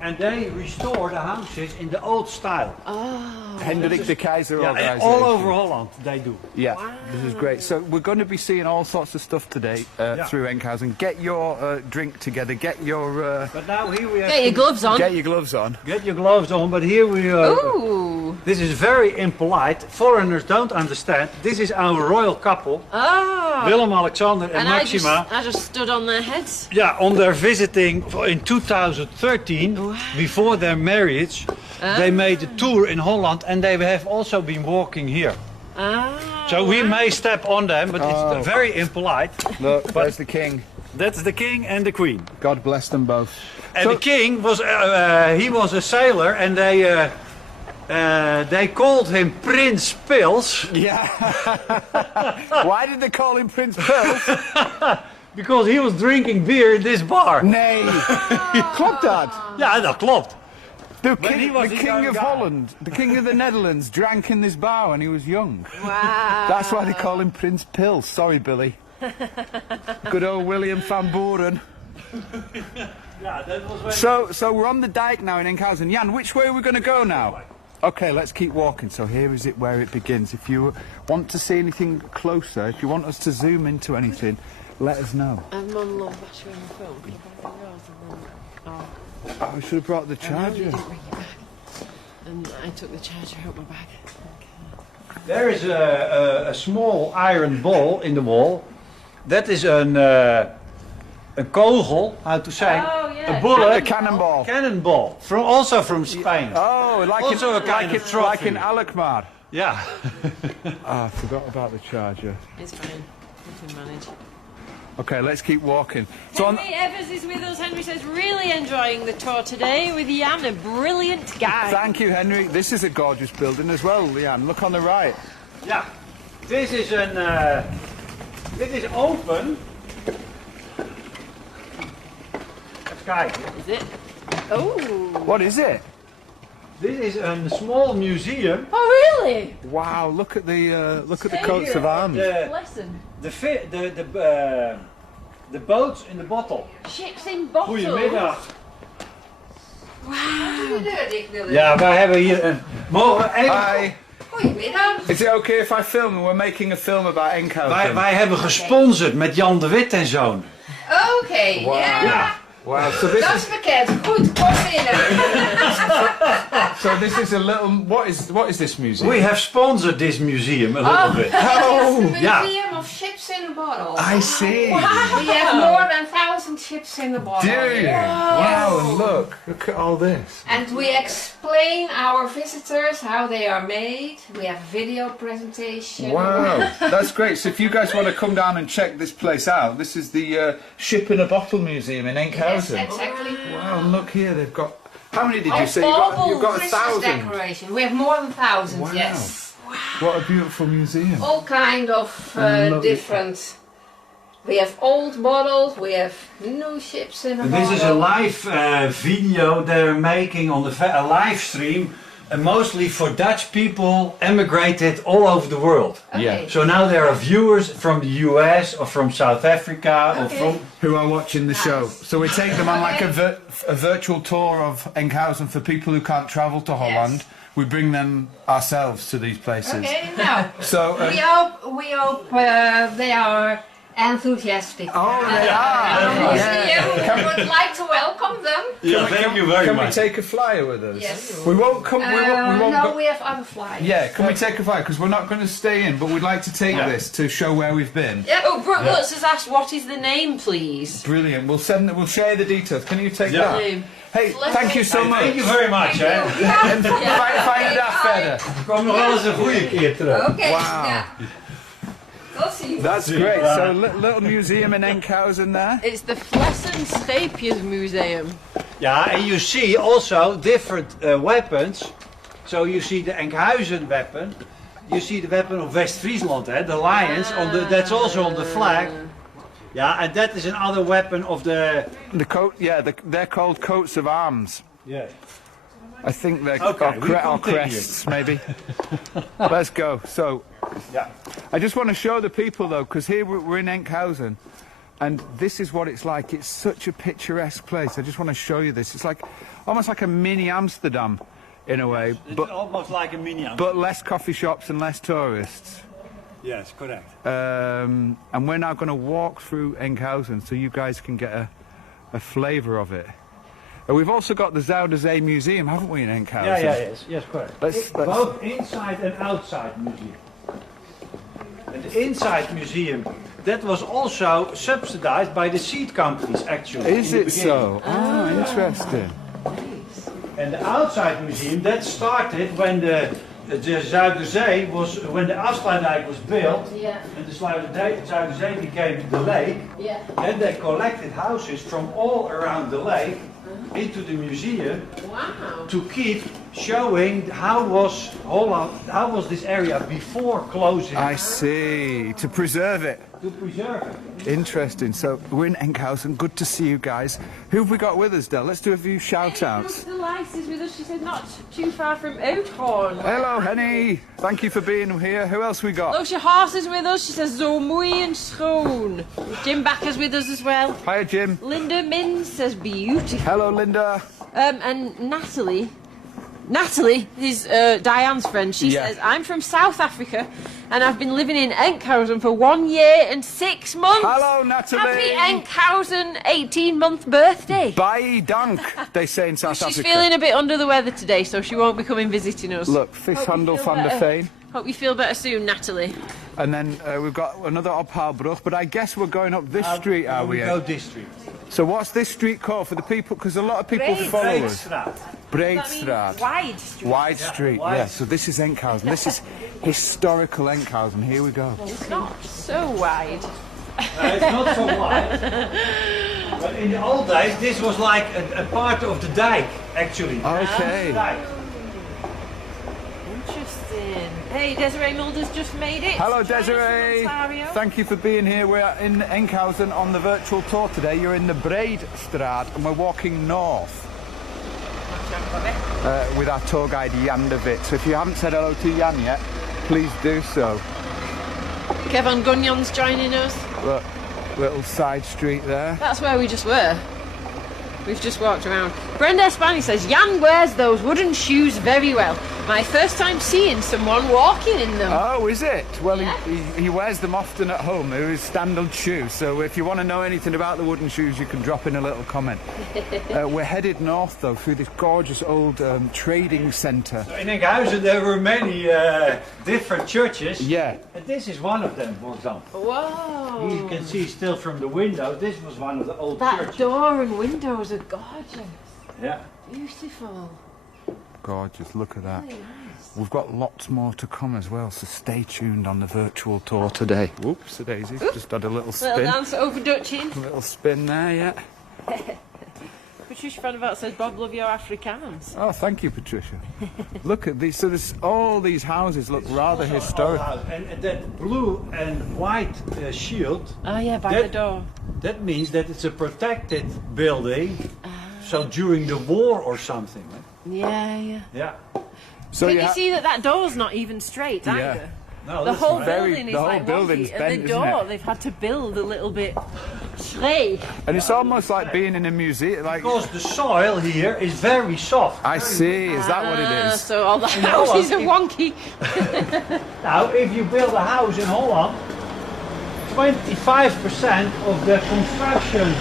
and they restore the houses in the old style. Oh. Hendrik de Keizer organisation. All over Holland they do. Yeah, Wow. this is great. So we're going to be seeing all sorts of stuff today through Enkhuizen. Get your drink together. Get your But now here we have Get your gloves on. get your gloves on. Get your gloves on, but here we are. Ooh. This is very impolite. Foreigners don't understand. This is our royal couple, Oh. Willem Alexander and I Maxima. just stood on their heads. Yeah, on their visiting in 2013, before their marriage, they made a tour in Holland and they have also been walking here. Ah. So we may step on them, but it's very impolite. Look, there's the king. That's the king and the queen. God bless them both. And the king was he was a sailor, and they called him Prince Pils. Yeah. Why did they call him Prince Pils? Because he was drinking beer in this bar. Nee. Klopt dat? Ja, dat klopt. The When he was a king young of guy. Holland, the king of the Netherlands, drank in this bar when he was young. Wow. That's why they call him Prince Pils. Sorry, Billy. Good old William van Buren. Yeah, that was when So we're on the dike now in Enkhuizen. Jan, which way are we going to go now? Okay, let's keep walking. So here is it where it begins. If you want to see anything closer, if you want us to zoom into anything, let us know. I'm on low battery on the phone. Can you buy the yours and then... Oh. Oh, we should have brought the I know you charger. didn't bring it back. And I took the charger out my bag. there is a small iron ball in the wall. That is a kogel, how to say? Oh, yeah. A bullet. A cannonball. Cannonball, also from Spain. Oh, like Also a kind of trophy. like in Alkmaar. Yeah. Oh, I forgot about the charger. It's fine. We can manage. Okay, let's keep walking. So on, Henry Evers is with us. Henry says, really enjoying the tour today with Jan, a brilliant guy. thank you, Henry. This is a gorgeous building as well, Jan. Look on the right. Yeah. This is dit is open. Even kijken. Is it? Oh. What is it? This is a small museum. Oh, really? Wow, look at the Stay coats here. of arms. Lesson. The boats in the bottle. Ships in bottles. Goedemiddag. Wow. Ja, wij hebben hier een... Mogen we even... Hi. Goedemiddag. Is it okay if I film? We're making a film about Enkhuizen. Wij hebben gesponsord met Jan de Wit en zoon. Oké, Wow. ja. Wow, so this Dat is is bekend. Goed, kom binnen. a little. What is this museum? We have sponsored this museum a little bit. Oh, It's the yeah. Museum of Ships in a Bottle. I see. We have more than 1,000 ships in the bottle. Do you? Wow, and look at all this. And we explain our visitors how they are made. We have a video presentation. Wow, that's great. So if you guys want to come down and check this place out, this is the Ship in a Bottle Museum in Enkhuizen. Yes, exactly. Wow, and look here, they've got. How many did you Oh, say? You've got Christmas 1,000. decoration. We have more than 1,000. Wow. Yes. What a beautiful museum. All kind of Lovely. different. We have old bottles. We have new ships in a And bottle. this is a live video they're making on a live stream and mostly for Dutch people emigrated all over the world. Okay. So now there are viewers from the US or from South Africa or from... Who are watching the show. So we take them on like a virtual tour of Enkhuizen for people who can't travel to Holland. Yes. We bring them ourselves to these places. Okay, now So we hope they are enthusiastic. Oh, they are. Yeah. We would like to welcome them. Yeah, thank you very Can we much. take a flyer with us? Yes. We won't come. We won't no, go. we have other flyers. Yeah, can we take a flyer? Because we're not going to stay in, but we'd like to take this to show where we've been. Yeah. Oh, Brooke Lutz has asked, what is the name, please? Brilliant. We'll share the details. Can you take that? Name. Hey, thank you so much. Thank you very much. Hè. En fijne dag verder. Kom nog wel eens een goede keer terug. Okay. Wow. Yeah. We'll see. That's great. So little museum in Enkhuizen there. It's the Flessen Stapjes Museum. Yeah, and you see also different weapons. So you see the Enkhuizen weapon. You see the weapon of West Friesland, the lions. That's also on the flag. Yeah, and that is another weapon of the... The coat, yeah, they're called coats of arms. Yeah. I think they're Okay, we or continue. crests, maybe. Let's go. So, Yeah. I just want to show the people though, because here we're in Enkhuizen, and this is what it's like. It's such a picturesque place. I just want to show you this. It's like almost like a mini Amsterdam, in a way, It's but almost like a mini. but less coffee shops and less tourists. Yes, correct. And we're now going to walk through Enkhuizen so you guys can get a flavour of it. And we've also got the Zuiderzee Museum, haven't we, in Enkhuizen? Yes, correct. Let's- Both inside and outside museum. And the inside museum, that was also subsidized by the seed companies, actually. Is in the it beginning. so? Oh, interesting. And the outside museum, that started when the Zuiderzee was, when the Afsluitdijk was built, Yeah. and the Zuiderzee became the lake. Yeah. Then they collected houses from all around the lake into the museum Wow. to keep showing how was Holland, how was this area before closing, I see. To preserve it. to preserve it. Interesting. So we're in Enkhuizen. Good to see you guys. Who have we got with us, Del? Let's do a few shout-outs. Delight is with us. She said not too far from Oudthorn. Hello, Henny. Thank you for being here. Who else we got? Loesje Haas is with us. She says zo mooi en schoon. Jim Backer's with us as well. Hiya, Jim. Linda Min says beautiful. Hello, Linda. And Natalie is Diane's friend. She Yeah. says, I'm from South Africa and I've been living in Enkhuizen for 1 year and 6 months. Hello, Natalie. Happy Enkhuizen 18-month birthday. Bye, dank, they say in South She's Africa. feeling a bit under the weather today, so she won't be coming visiting us. Look, Vishandel feel van der better. Veen. Hope you feel better soon, Natalie. And then we've got another Ophaalbrug, but I guess we're going up this street, are we? Go this street. So what's this street called for the people? Because a lot of people follow us. Breedstraat. Breedstraat. Wide street. Wide Street, wide. yeah. So this is Enkhuizen. This is historical Enkhuizen. Here we go. It's not so wide. It's not so wide. But in the old days, this was like a part of the dike, actually. Okay. Dike. Interesting. Hey, Desiree Mulder's just made it. Hello, Join us from Desiree. Ontario. Thank you for being here. We're in Enkhuizen on the virtual tour today. You're in the Breedstraat and we're walking north with our tour guide Jan de Wit. So if you haven't said hello to Jan yet, please do so. Kevin Gunyon's joining us. Look, little side street there. That's where we just were. We've just walked around. Brenda Espani says, Jan wears those wooden shoes very well. My first time seeing someone walking in them. Oh, is it? Well, Yeah. he wears them often at home. They're his standard shoes. So if you want to know anything about the wooden shoes, you can drop in a little comment. We're headed north, though, through this gorgeous old trading centre. In Enkhuizen there were many different churches. Yeah. And this is one of them, for example. Whoa. You can see still from the window, this was one of the old That churches. door and windows are gorgeous. Yeah. Beautiful. Gorgeous, look at that. Really nice. We've got lots more to come as well, so stay tuned on the virtual tour today. Whoops, a daisy. Just had a little Little spin. dance over Dutching. Little spin there, yeah. Patricia van der Veld says, Bob, love your Afrikaans. Oh, thank you, Patricia. Look at these. So there's all these houses look rather historic. And that blue and white shield, Oh, yeah, by That- the door. that means that it's a protected building. So during the war or something. Yeah, yeah. Yeah. So Can you see that door's not even straight either? No, The that's whole right. building is the whole like building's wonky, bent, and the isn't door it? they've had to build a little bit schräg. And it's almost like being in a museum. Like, Because the soil here is very soft. I see. Is that what it is? So all the houses are wonky. Now, if you build a house in Holland, 25% of the construction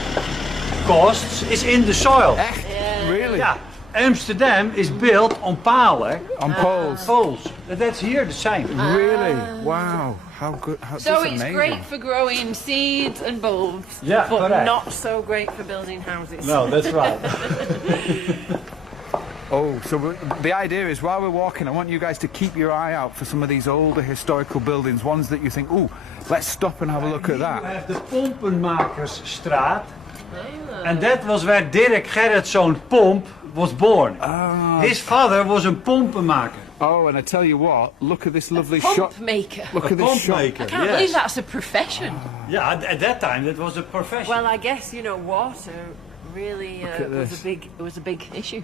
costs is in the soil. Echt? Really? Yeah. Amsterdam is built on palen, On poles. poles. That's here the same. Really? Wow. How good. So that's it's amazing. great for growing seeds and bulbs, Yeah, but correct. not so great for building houses. No, that's right. Oh, so the idea is while we're walking, I want you guys to keep your eye out for some of these older historical buildings, ones that you think, oh, let's stop and have a look at You that. have the Pompenmakersstraat. And that was where Dirk Gerritszoon Pomp was born. His father was a pompenmaker. Oh, and I tell you what, look at this lovely shop. Pump maker. Look A at this shop. pompmaker, I can't yes. believe that's a profession. Yeah, at that time that was a profession. Well, I guess water really at this. was a big issue.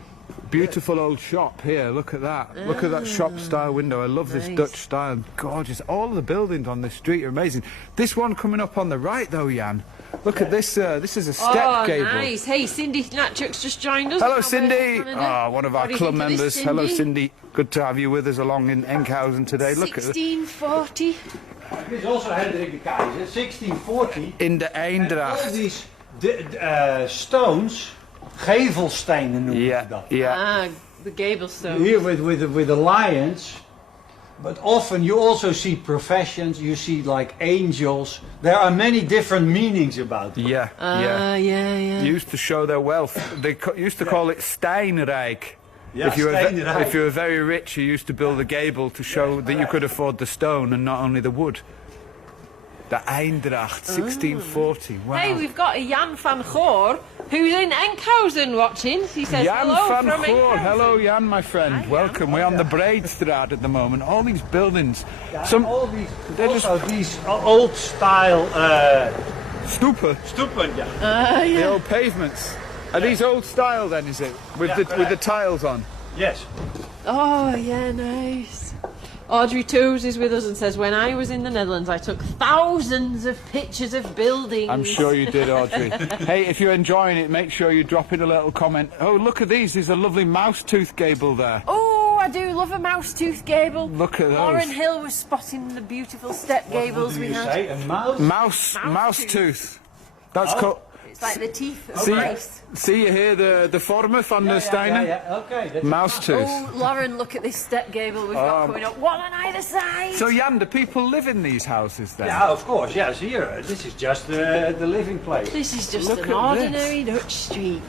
Beautiful old shop here, look at that. Look at that shop style window. I love this Nice. Dutch style. Gorgeous. All of the buildings on this street are amazing. This one coming up on the right though, Jan. Look at this, this is a step gable. Nice. Hey, Cindy Natchuk's just joined us. Hello, How Cindy. about Ah, one of our What do you club think of this, members. Cindy? Hello, Cindy. Good to have you with us along in Enkhuizen today. Look at this. 1640. This is also Hendrik de Keizer, 1640. In de And all Eendracht. these stones, gevelstenen noemen Yeah, we dat. yeah. Ah, the gable stone. Here with the lions. But often you also see professions, you see like angels. There are many different meanings about it. Yeah, yeah. Yeah. Used to show their wealth. They used to call it Steinrijk. Yeah, if you were Steinrijk. if you were very rich, you used to build a gable to show that you could afford the stone and not only the wood. The Eendracht, 1640. Wow. Hey, we've got a Jan van Goor who's in Enkhuizen watching. He says Jan hello van from Goor. Enkhuizen. Hello, Jan, my friend. Hi, Jan. Welcome. We're on the Breedstraat at the moment. All these buildings. Yeah, Some all these, they're also these old style stupa, stoepen. Yeah. the old pavements. Are these old style then? Is it with Yeah, the tiles on? Yes. Oh, yeah, nice. Audrey Toos is with us and says, when I was in the Netherlands, I took thousands of pictures of buildings. I'm sure you did, Audrey. Hey, if you're enjoying it, make sure you drop in a little comment. Oh, look at these. There's a lovely mouse tooth gable there. Oh, I do love a mouse tooth gable. Look at those. Lauren Hill was spotting the beautiful step gables What do we you had. say? A mouse? Mouse tooth. tooth. That's Oh. called... It's like the teeth of See, mice. see you hear the vormen van de Steiner? Yeah. Okay. That's Mouse tooth. Oh, Lauren, look at this step gable we've got coming up. One on either side. So, Jan, do people live in these houses then? Yeah, of course. Yes, here. This is just the living place. This is just Look an at ordinary Dutch street.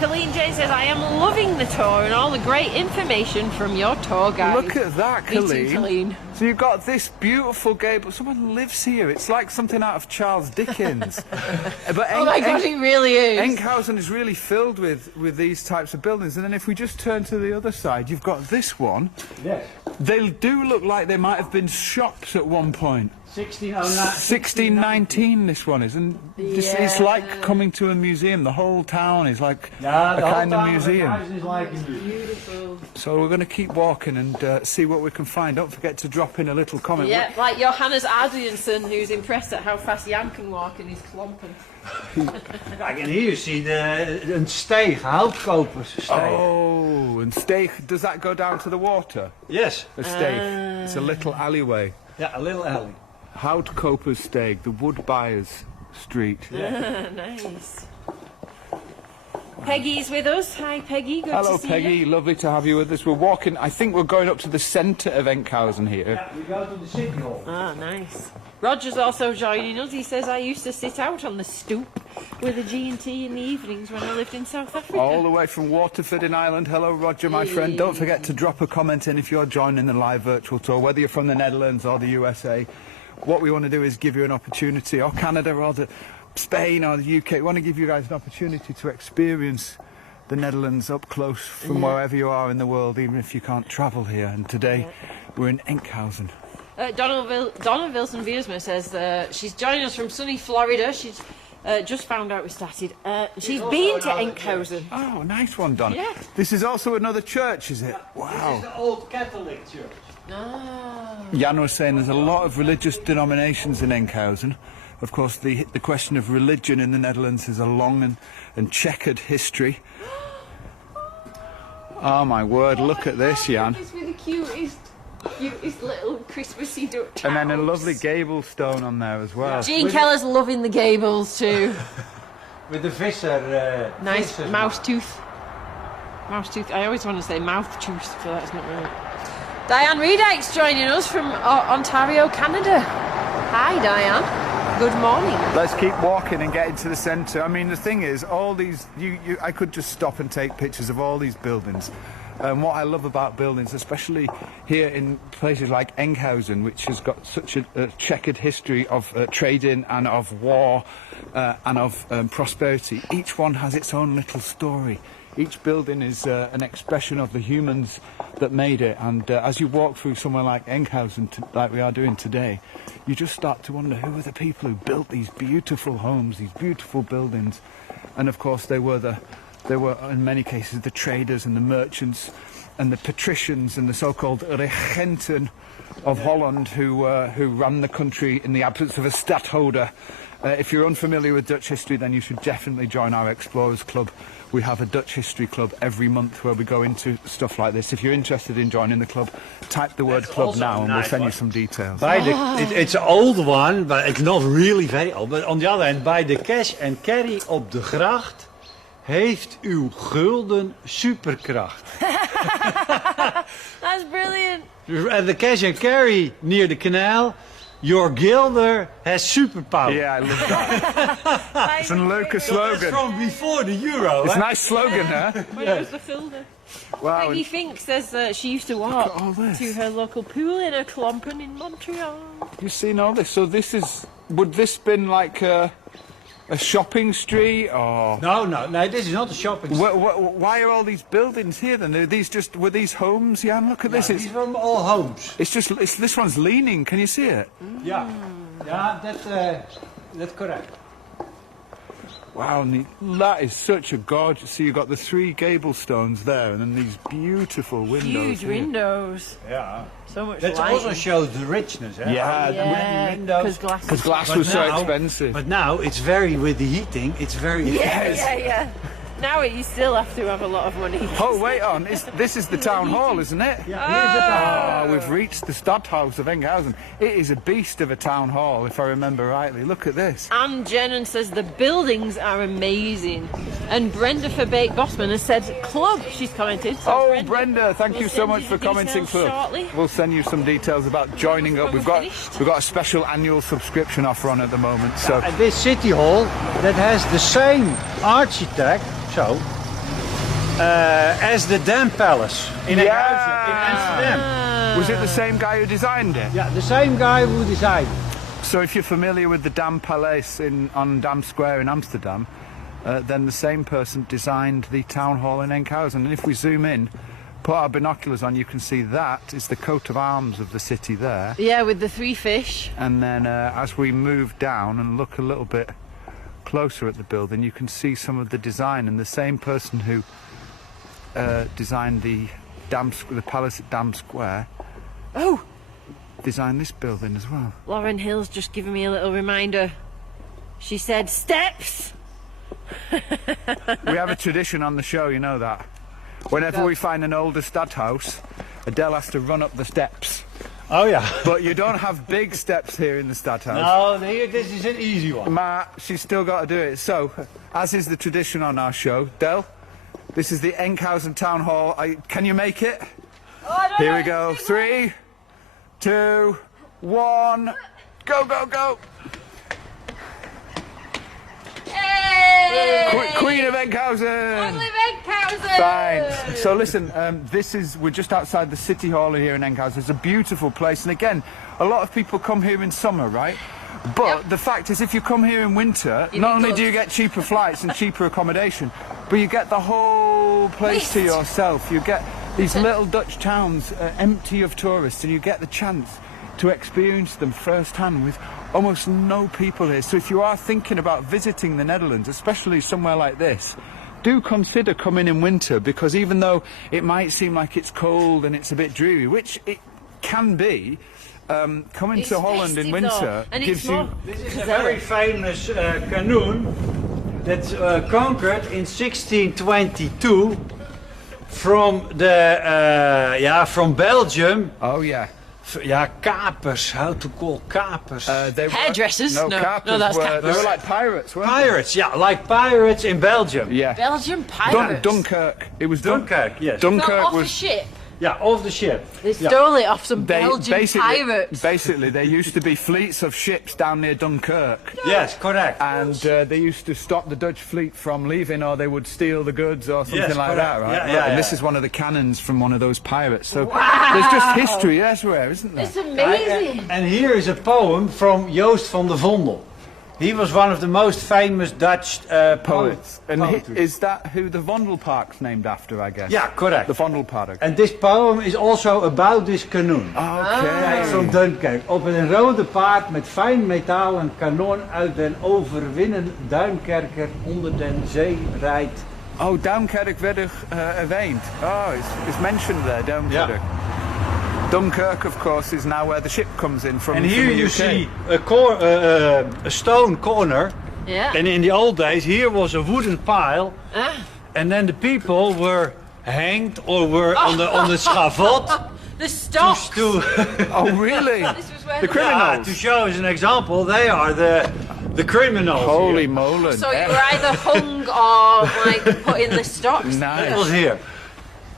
Colleen Jane says, I am loving the tour and all the great information from your tour guide. Look at that, Me too, Colleen. Colleen. So you've got this beautiful gable. Someone lives here. It's like something out of Charles Dickens. But Oh my God, it really is. Enkhuizen is really filled with these types of buildings. And then if we just turn to the other side, you've got this one. Yes. They do look like they might have been shops at one point. 1619 this one is. And it's like coming to a museum. The whole town is like Yeah, a the kind whole of town museum. Enkhuizen is like a museum. Beautiful. So we're going to keep walking and see what we can find. Don't forget to drop in a little comment. Yeah, like Johannes Adriansen, who's impressed at how fast Jan can walk in his klompen. Kijk, and here you see een steeg, houtkoperssteeg. Oh, and steeg, does that go down to the water? Yes. A steeg. It's a little alleyway. Yeah, a little alley. Houtkoperssteeg, the wood buyers street. Nice. Peggy's with us. Hi, Peggy. Good Hello, to see Peggy. you. Lovely to have you with us. We're walking. I think we're going up to the centre of Enkhuizen here. Yeah, we go to the city hall. Ah, nice. Roger's also joining us. He says, I used to sit out on the stoop with a G&T in the evenings when I lived in South Africa. All the way from Waterford in Ireland. Hello, Roger, my friend. Don't forget to drop a comment in if you're joining the live virtual tour, whether you're from the Netherlands or the USA. What we want to do is give you an opportunity, or Canada, or Spain, or the UK. We want to give you guys an opportunity to experience the Netherlands up close from wherever you are in the world, even if you can't travel here. And today, we're in Enkhuizen. Donna Wilson Viersma says she's joining us from sunny Florida. She's Just found out we started. She's been to Enkhuizen. Oh, nice one, Don. Yeah. This is also another church, is it? This is Wow. the old Catholic church. Jan was saying there's a lot of religious denominations in Enkhuizen. Of course, the question of religion in the Netherlands is a long and checkered history. Oh my word, look at this, Jan. It's with the cutest little Christmassy Dutch And then a house. lovely gable stone on there as well. Gene Keller's loving the gables too. With the visser. Nice visser mouse tooth. Mouse tooth. I always want to say mouth tooth, but that's not right. Diane Reedike's joining us from Ontario, Canada. Hi, Diane. Good morning. Let's keep walking and get into the centre. I mean, the thing is, all these, I could just stop and take pictures of all these buildings. And what I love about buildings, especially here in places like Enkhuizen, which has got such a checkered history of trading and of war and of prosperity, each one has its own little story. Each building is an expression of the humans that made it, and as you walk through somewhere like Enkhuizen, like we are doing today, you just start to wonder who were the people who built these beautiful homes, these beautiful buildings. And of course they were in many cases the traders and the merchants and the patricians and the so-called regenten of Holland who ran the country in the absence of a stadtholder. If you're unfamiliar with Dutch history, then you should definitely join our Explorers Club. We have a Dutch history club every month where we go into stuff like this. If you're interested in joining the club, type the word club now and we'll send you some details. It's an old one, but it's not really very old. But on the other hand, bij de cash and carry op de gracht heeft uw gulden superkracht. That's brilliant. At the cash and carry near the canal, your guilder has superpower. Yeah, I love that. It's a local That's slogan. from before the euro. It's a hè? nice slogan, huh? When it was the filter. Wow. Peggy Fink says that she used to walk all this. to her local pool in a Klompen in Montreal. You've seen all this. So this is, would this been like a shopping street or? No, this is not a shopping center. Why are all these buildings here then? Are these were these homes, Jan? Look at this. These are all homes. It's this one's leaning. Can you see it? Yeah, that's correct. Wow, and that is such a gorgeous. So you've got the three gable stones there, and then these beautiful windows. Huge here. windows. Yeah. So much That light. also shows the richness. Eh? Yeah, Yeah, windows. because glass But was so now- expensive. But now it's very, with the heating, it's very. Yeah. Now you still have to have a lot of money. Oh, wait on. This is the town hall, isn't it? Yeah, Oh, we've reached the Stadthaus of Enkhuizen. It is a beast of a town hall, if I remember rightly. Look at this. Anne Jennen says the buildings are amazing. And Brenda Verbeek Bosman has said club, she's commented. So Oh, Brenda, thank we'll you so send much you for the commenting. details shortly. We'll send you some details about joining up. When We've we're got finished. a special annual subscription offer on at the moment. So And this city hall that has the same architect, as the Dam Palace in Enkhuizen, in Amsterdam. was it the same guy who designed it? Yeah, the same guy who designed it. So if you're familiar with the Dam Palace on Dam Square in Amsterdam, then the same person designed the town hall in Enkhuizen. And if we zoom in, put our binoculars on, you can see that is the coat of arms of the city there. Yeah, with the three fish. And then as we move down and look a little bit closer at the building, you can see some of the design, and the same person who designed the palace at Dam Square designed this building as well. Lauren Hill's just giving me a little reminder. She said steps. We have a tradition on the show, you know that. Whenever we find an older Stadthaus, Adele has to run up the steps. Oh yeah. But you don't have big steps here in the Stadthaus. No, this is an easy one. Ma, she's still got to do it. So, as is the tradition on our show, Del, this is the Enkhuizen Town Hall. Can you make it? Here we go. 3, 2, 1. Go, go, go. Hey! Queen of Enkhuizen. Lovely Enkhuizen! Fine. So listen, we're just outside the city hall here in Enkhuizen. It's a beautiful place, and again, a lot of people come here in summer, right? But the fact is, if you come here in winter, not only do you get cheaper flights and cheaper accommodation, but you get the whole place to yourself. You get these little Dutch towns empty of tourists, and you get the chance to experience them firsthand with almost no people here. So if you are thinking about visiting the Netherlands, especially somewhere like this, do consider coming in winter, because even though it might seem like it's cold and it's a bit dreary, which it can be, coming to Holland in winter gives you... This is a very famous canoe that's conquered in 1622 from from Belgium. Oh yeah. Yeah, kapers. How to call kapers? They were, Hairdressers? No, No, that's kapers. They were like pirates, weren't Pirates, yeah, like pirates in Belgium. they? Yeah. Belgian pirates. Dunkirk. It was Dunkirk, yes. Dunkirk Off was... the ship. Yeah, off the ship. They stole it off some They, Belgian pirates. basically, there used to be fleets of ships down near Dunkirk. Yes, correct. And they used to stop the Dutch fleet from leaving, or they would steal the goods or something Yes, like that, correct. right? Yeah, And this is one of the cannons from one of those pirates. So there's just history everywhere, isn't there? It's amazing. And here is a poem from Joost van der Vondel. He was one of the most famous Dutch poets. And is that who the Vondelpark's named after, I guess? Yeah, correct. The Vondelpark. And this poem is also about this canoe. Okay. From Dunkirk. Op een rode paard met fijn metaal een kanon uit den overwinnen Duinkerker onder den zee rijdt. Oh, Dunkirk werd erwähnt. Oh, it's mentioned there, Dunkirk. Yeah. Dunkirk, of course, is now where the ship comes in from. And from here the you UK. see a stone corner. Yeah. And in the old days, here was a wooden pile. Ah. And then the people were hanged or were on the scaffold. The stocks. Oh, really? This was where The criminals. Yeah, to show as an example, they are the criminals. Holy here. moly. So you were either hung or like put in the stocks. That was here.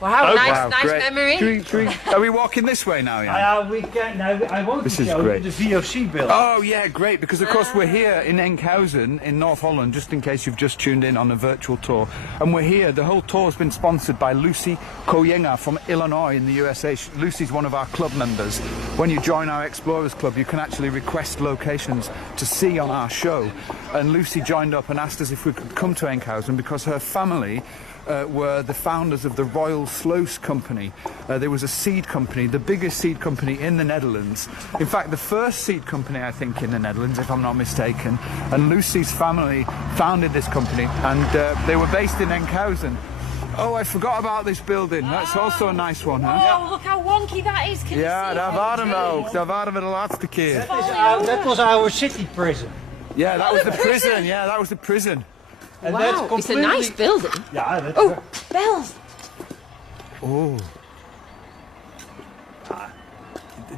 Wow, Oh, nice, Wow, nice great. memory. Are we walking this way now, Jan? We can. Now I want This to is show great. you the VOC building. Oh, yeah, great, because of course we're here in Enkhuizen in North Holland, just in case you've just tuned in on a virtual tour. And we're here, the whole tour has been sponsored by Lucy Koyenga from Illinois in the USA. Lucy's one of our club members. When you join our Explorers Club, you can actually request locations to see on our show. And Lucy joined up and asked us if we could come to Enkhuizen because her family were the founders of the Royal Sluis Company. There was a seed company, the biggest seed company in the Netherlands. In fact, the first seed company, I think, in the Netherlands, if I'm not mistaken. And Lucy's family founded this company, and they were based in Enkhuizen. Oh, I forgot about this building. That's also a nice one, huh? Oh, look how wonky that is. Can Ja, you see daar it? waren we ook. Daar waren we de laatste keer. That was our city prison. Yeah, that Oh, was the the prison. prison. Yeah, that was the prison. And Wow, that's it's a completely... nice building. Yeah, that's Oh, bells. Oh.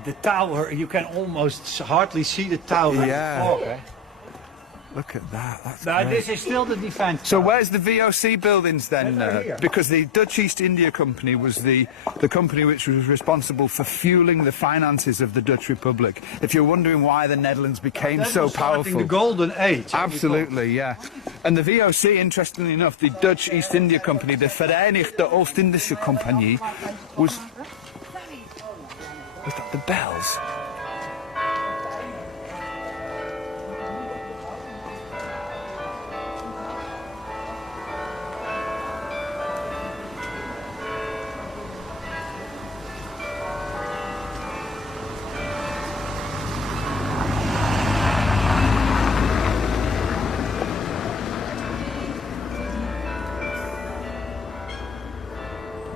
the tower. You can almost hardly see the tower. Yeah. Oh, okay. Look at that. That's Now great. this is still the defense. So tower. where's the VOC buildings then? They're here. Because the Dutch East India Company was the company which was responsible for fueling the finances of the Dutch Republic. If you're wondering why the Netherlands became That so was starting powerful. the golden age. Absolutely, yeah. And the VOC, interestingly enough, the Dutch East India Company, the Verenigde Oost-Indische Compagnie, was that the bells?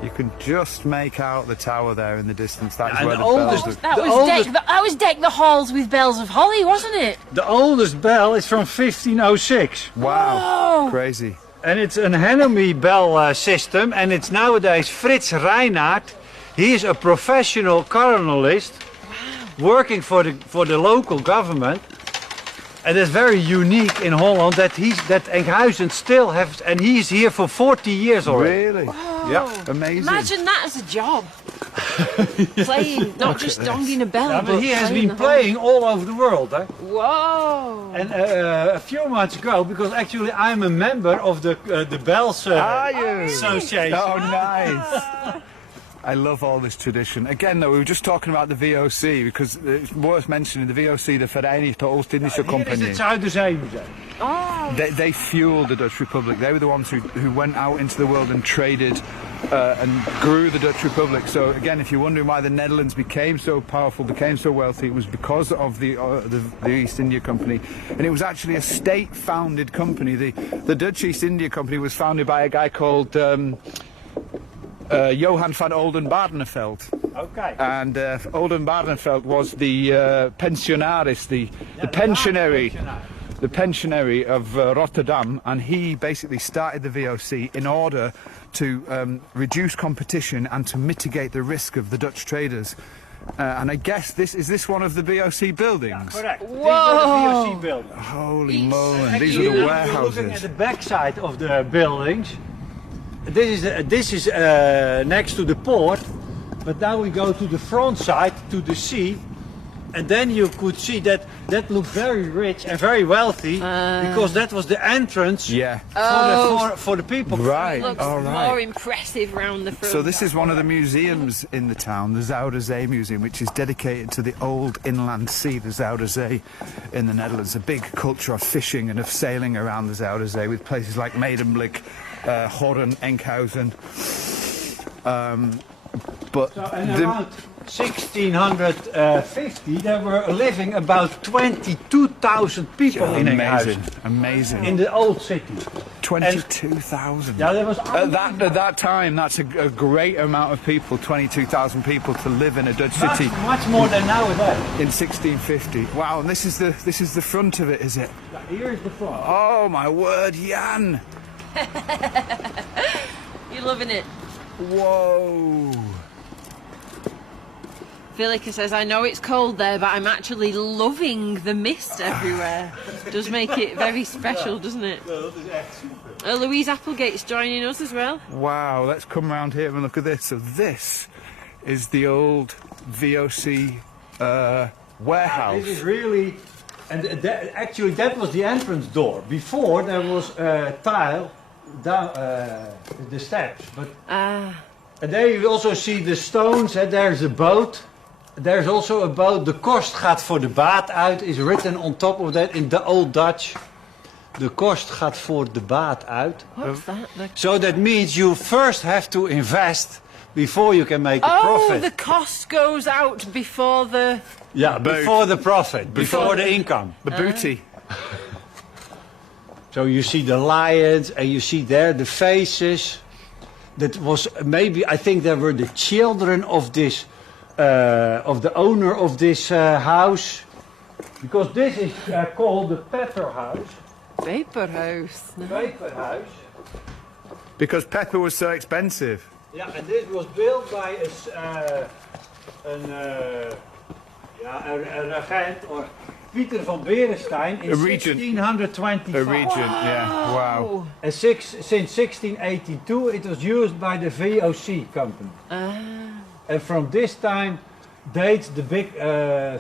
You can just make out the tower there in the distance. That is And where the the bells oldest- are. That The was oldest- that was deck the halls with bells of holly, wasn't it? The oldest bell is from 1506. Wow, Oh. crazy. And it's an Henomy bell system, and it's nowadays Frits Reinhardt. He is a professional coronalist working for the local government. And it's very unique in Holland that Enkhuizen still has, and he's here for 40 years already. Really? Yeah. Amazing. Imagine that as a job. Playing, not just donging a bell, Yeah, but he has been the playing all over the world. Eh? Whoa! And a few months ago, because actually I'm a member of the Bells Are you? Association. Oh, nice. I love all this tradition. Again, though, we were just talking about the VOC, because it's worth mentioning the VOC, the Verenigde Oost-Indische Hier is Compagnie. het Zuiderzeemuseum. Oh, They fueled the Dutch Republic. They were the ones who went out into the world and traded and grew the Dutch Republic. So again, if you're wondering why the Netherlands became so powerful, became so wealthy, it was because of the East India Company, and it was actually a state-founded company. The Dutch East India Company was founded by a guy called Johan van Oldenbarneveld. Okay. And Oldenbarneveld was the pensionaris, the pensionary. The pensionary of Rotterdam, and he basically started the VOC in order to reduce competition and to mitigate the risk of the Dutch traders. And I guess is this one of the VOC buildings? Yeah, correct. Whoa. These were the VOC buildings. Holy moly, these Actually, are the You're warehouses. looking at the backside of the buildings. This is next to the port, but now we go to the front side, to the sea. And then you could see that looked very rich and very wealthy, because that was the entrance for the people. Right, Looks all right. more impressive round the front. So this is one of the museums in the town, the Zuiderzee Museum, which is dedicated to the old inland sea, the Zuiderzee in the Netherlands. A big culture of fishing and of sailing around the Zuiderzee, with places like Medemblik, Holland, Enkhuizen. But Around 1650 there were living about 22,000 people in Enkhuizen. Amazing. In the old city. 22,000. Yeah, there was At that time, that's a great amount of people, 22,000 people to live in a Dutch city much more than nowadays. in 1650. Wow, and this is the front of it, is it? Here is the front. Oh my word, Jan! You're loving it. Whoa! Felica says, I know it's cold there, but I'm actually loving the mist everywhere. Does make it very special, doesn't it? Louise Applegate's joining us as well. Wow, let's come round here and look at this. So this is the old VOC warehouse. This is really, and actually that was the entrance door. Before there was tile down the steps, but and there you also see the stones. And there's a boat. There's also a boat. De kost gaat voor de baat uit is written on top of that in the old Dutch. De kost gaat voor de baat uit. What's that? So that means you first have to invest before you can make a profit. The cost goes out before the... Yeah, before the profit, before the income. The booty. So you see the lions and you see there the faces. That was maybe, I think there were the children of this, of the owner of this house. Because this is called the Pepper House. Paper house. No. Paper House. Because pepper was so expensive. Yeah, and this was built by a regent, or Pieter van Beresteyn in A regent. 1625. A regent, yeah. Wow. And since 1682 it was used by the VOC company. And from this time dates the big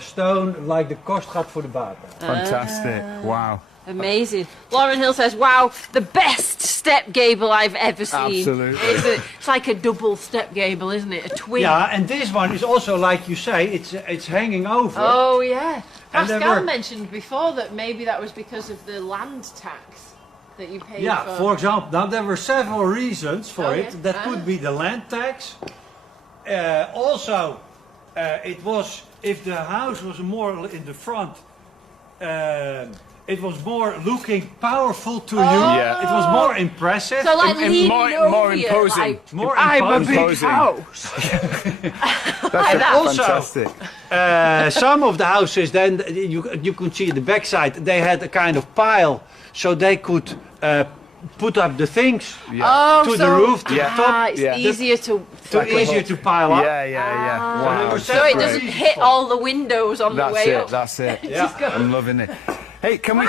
stone like the kost gaat voor de baat. Fantastic. Wow. Amazing. Lauren Hill says, wow, the best step gable I've ever seen. Absolutely. It's like a double step gable, isn't it? A twin. Yeah, and this one is also, like you say, it's hanging over. Oh, yeah. And there Pascal were- mentioned before that maybe that was because of the land tax that you paid Yeah, for example, now there were several reasons for Oh, it. yeah. That could be the land tax. Also, it was, if the house was more in the front, it was more looking powerful to you. Yeah. It was more impressive. So like And leaning more over you, imposing. like, More I'm a imposing. big Imposing. house. That's also- fantastic. Some of the houses, then you could see the backside, they had a kind of pile, so they could put up the things Oh, to so, the roof, to the top. it's Yeah. easier to... Easier to pile up. Yeah. So Wow. they were So it separate. doesn't hit all the windows on the way up. That's it. Just go- I'm loving it. Hey, can we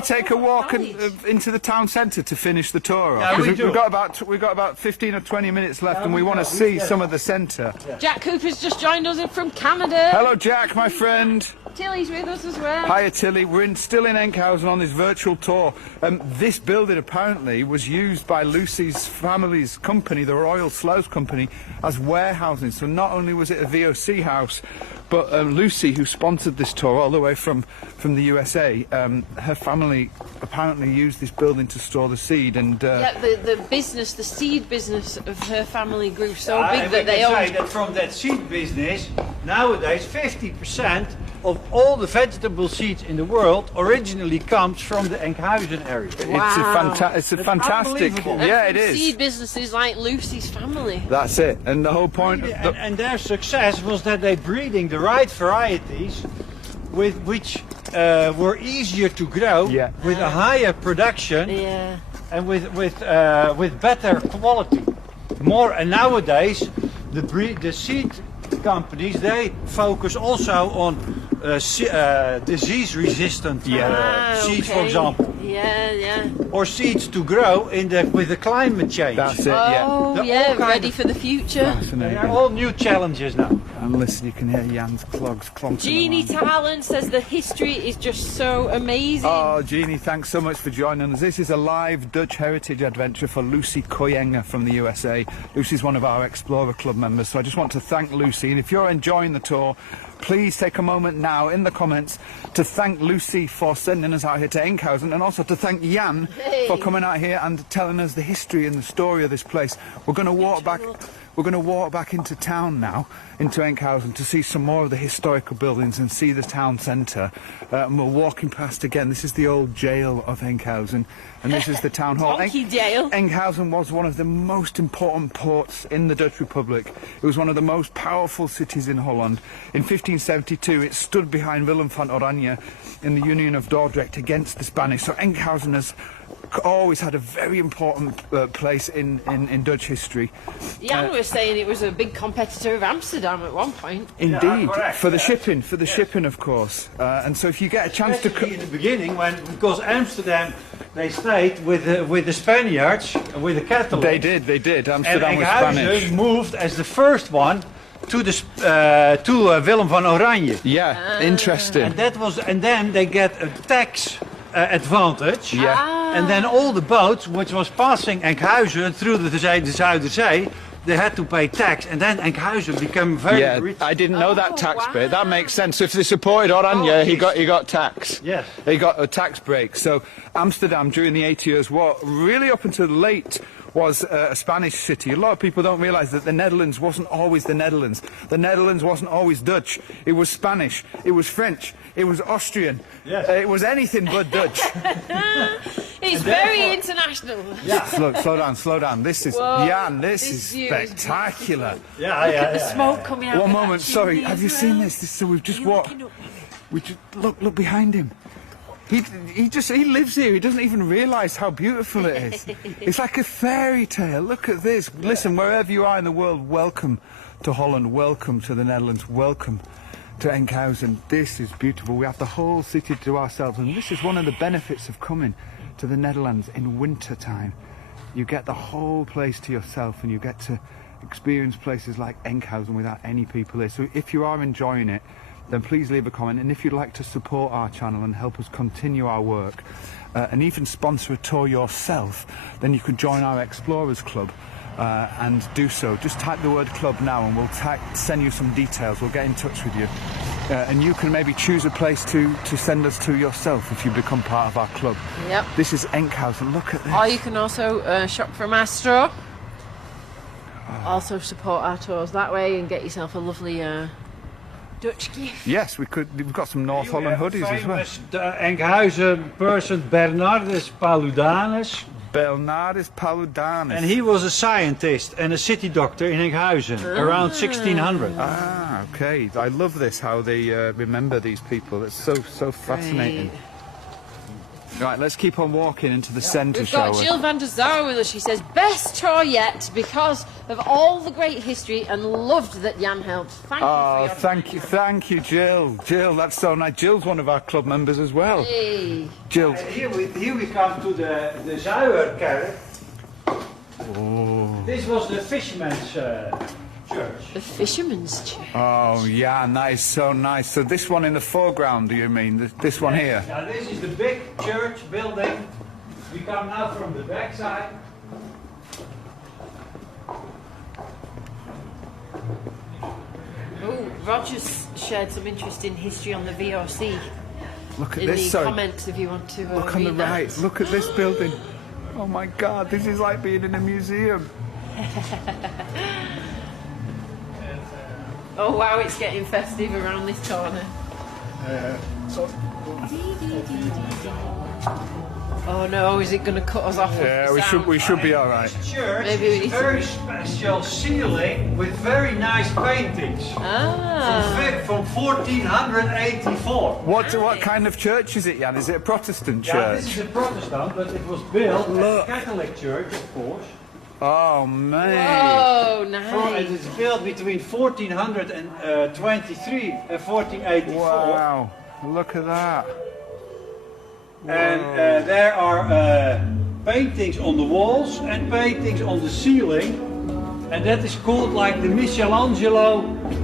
take a walk into the town centre to finish the tour? Yeah, we do. We've got about 15 or 20 minutes left, and we want to we see do. some of the centre. Jack Cooper's just joined us in from Canada. Hello, Jack, my friend. Tilly's with us as well. Hiya, Tilly. We're still in Enkhuizen on this virtual tour. This building apparently was used by Lucy's family's company, the Royal Slough Company, as warehousing. So not only was it a VOC house, but Lucy, who sponsored this tour all the way from the USA, her family apparently used this building to store the seed, and Yeah, the business, the seed business of her family grew so big and that we they can say owned. that from that seed business, nowadays 50% of all the vegetable seeds in the world originally comes from the Enkhuizen area. it's a fantastic. unbelievable. Yeah, And it from is. seed businesses like Lucy's family. That's it. And the whole point. And their success was that they breeding the right varieties with which were easier to grow, Yeah. with a higher production, Yeah. and with better quality. And nowadays the seed companies, they focus also on disease resistant seeds, for Okay. example, Yeah, yeah. or seeds to grow with the climate change. That's it. Yeah. Oh, They're yeah, all kind ready of- for the future. They are all new challenges now. And listen, you can hear Jan's clogs clonking. Jeannie around. Talon says the history is just so amazing. Oh, Jeannie, thanks so much for joining us. This is a live Dutch heritage adventure for Lucy Koyenga from the USA. Lucy's one of our Explorer Club members, so I just want to thank Lucy. And if you're enjoying the tour, please take a moment now in the comments to thank Lucy for sending us out here to Enkhuizen, and also to thank Jan for coming out here and telling us the history and the story of this place. We're going to walk back. We're going to walk back into town now, into Enkhuizen, to see some more of the historical buildings and see the town centre. And we're walking past again. This is the old jail of Enkhuizen, and this is the town hall. Donkey jail. Enkhuizen was one of the most important ports in the Dutch Republic. It was one of the most powerful cities in Holland. In 1572, it stood behind Willem van Oranje in the Union of Dordrecht against the Spanish. So Enkhuizen has always had a very important place in Dutch history. Jan was saying it was a big competitor of Amsterdam at one point. Indeed, correct. for the shipping, of course. And so if you get a chance to Especially in the beginning, because Amsterdam, they stayed with the Spaniards, with the Catholics. they did. And Amsterdam was Spanish. Enkhuizen moved as the first one to Willem van Oranje. Yeah, interesting. And then they get a tax advantage. Yeah. And then all the boats which was passing Enkhuizen through the Zuiderzee, they had to pay tax, and then Enkhuizen became very Yeah, rich. I didn't know that Oh, tax wow. bit. That makes sense. If they supported Oranje, he got tax. Yes. He got a tax break. So Amsterdam during the 80 Years' War, really up until late, was a Spanish city. A lot of people don't realise that the Netherlands wasn't always the Netherlands. The Netherlands wasn't always Dutch. It was Spanish. It was French. It was Austrian. Yes. It was anything but Dutch. It's very international. Slow down. This is Whoa, Jan. This this is view is spectacular. The smoke coming out. One of moment, that sorry. chimney Have as you seen well. this? So we've just Are you walked. looking up? We just look behind him. He lives here. He doesn't even realise how beautiful it is. It's like a fairy tale. Look at this. Listen, wherever you are in the world, welcome to Holland. Welcome to the Netherlands. Welcome to Enkhuizen. This is beautiful. We have the whole city to ourselves, and this is one of the benefits of coming to the Netherlands in winter time. You get the whole place to yourself, and you get to experience places like Enkhuizen without any people here. So if you are enjoying it, then please leave a comment, and if you'd like to support our channel and help us continue our work and even sponsor a tour yourself, then you can join our Explorers Club and do so. Just type the word club now and we'll send you some details. We'll get in touch with you and you can maybe choose a place to send us to yourself if you become part of our club. Yep. This is Enkhuizen. Look at this. Or you can also shop from Astro. Also support our tours that way and get yourself a lovely Dutch gift. Yes, we've got some North Holland hoodies as well. The Enkhuizen person Bernardus Paludanus, Bernardus Paludanus. and he was a scientist and a city doctor in Enkhuizen around 1600. Ah, okay. I love this, how they remember these people. It's so fascinating. Right, let's keep on walking into the centre, We've shall got we? Jill van der Zar with us. She says, best tour yet because of all the great history and loved that Jan helped. Thank you Oh, for your thank you, Jill. Jill, that's so nice. Jill's one of our club members as well. Hey. Jill. Here we come to the Zuiderkerk. Oh. This was the fisherman's church. The Fisherman's Church. Oh, yeah, and that is so nice. So this one in the foreground, do you mean? This one here? Now this is the big church building. We come now from the back side. Oh, Roger's shared some interesting history on the VOC. Look at in this, the sorry. comments if you want to Look on the read that. right. Look at this building. Oh my God, this is like being in a museum. Oh wow, it's getting festive around this corner. Oh no, is it going to cut us off? Yeah, with the we should be all right. This church Maybe we is need to- very special ceiling with very nice paintings. Ah. From 1484. What kind of church is it, Jan? Is it a Protestant Yeah, church? this is a Protestant, but it was built as a Look. Catholic church, of course. Oh man. Oh, And nice. it's built between 1423 and 1484. Wow. Look at that. And there are paintings on the walls and paintings on the ceiling. And that is called like the Michelangelo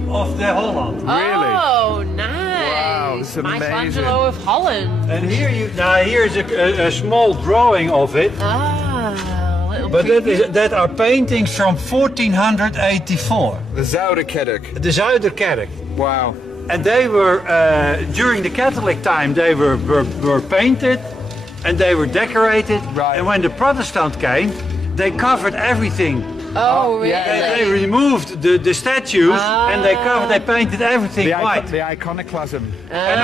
of the Holland. Oh, nice. Wow, it's amazing. Michelangelo of Holland. And here here's a small drawing of it. Ah, little But preview. that are paintings from 1484. The Zouderkerk. The Zuiderkerk. Wow. And they were, during the Catholic time, they were painted and they were decorated. Right. And when the Protestant came, they covered everything. Oh, really? yeah, They removed the statues and they painted everything white. The iconoclasm. And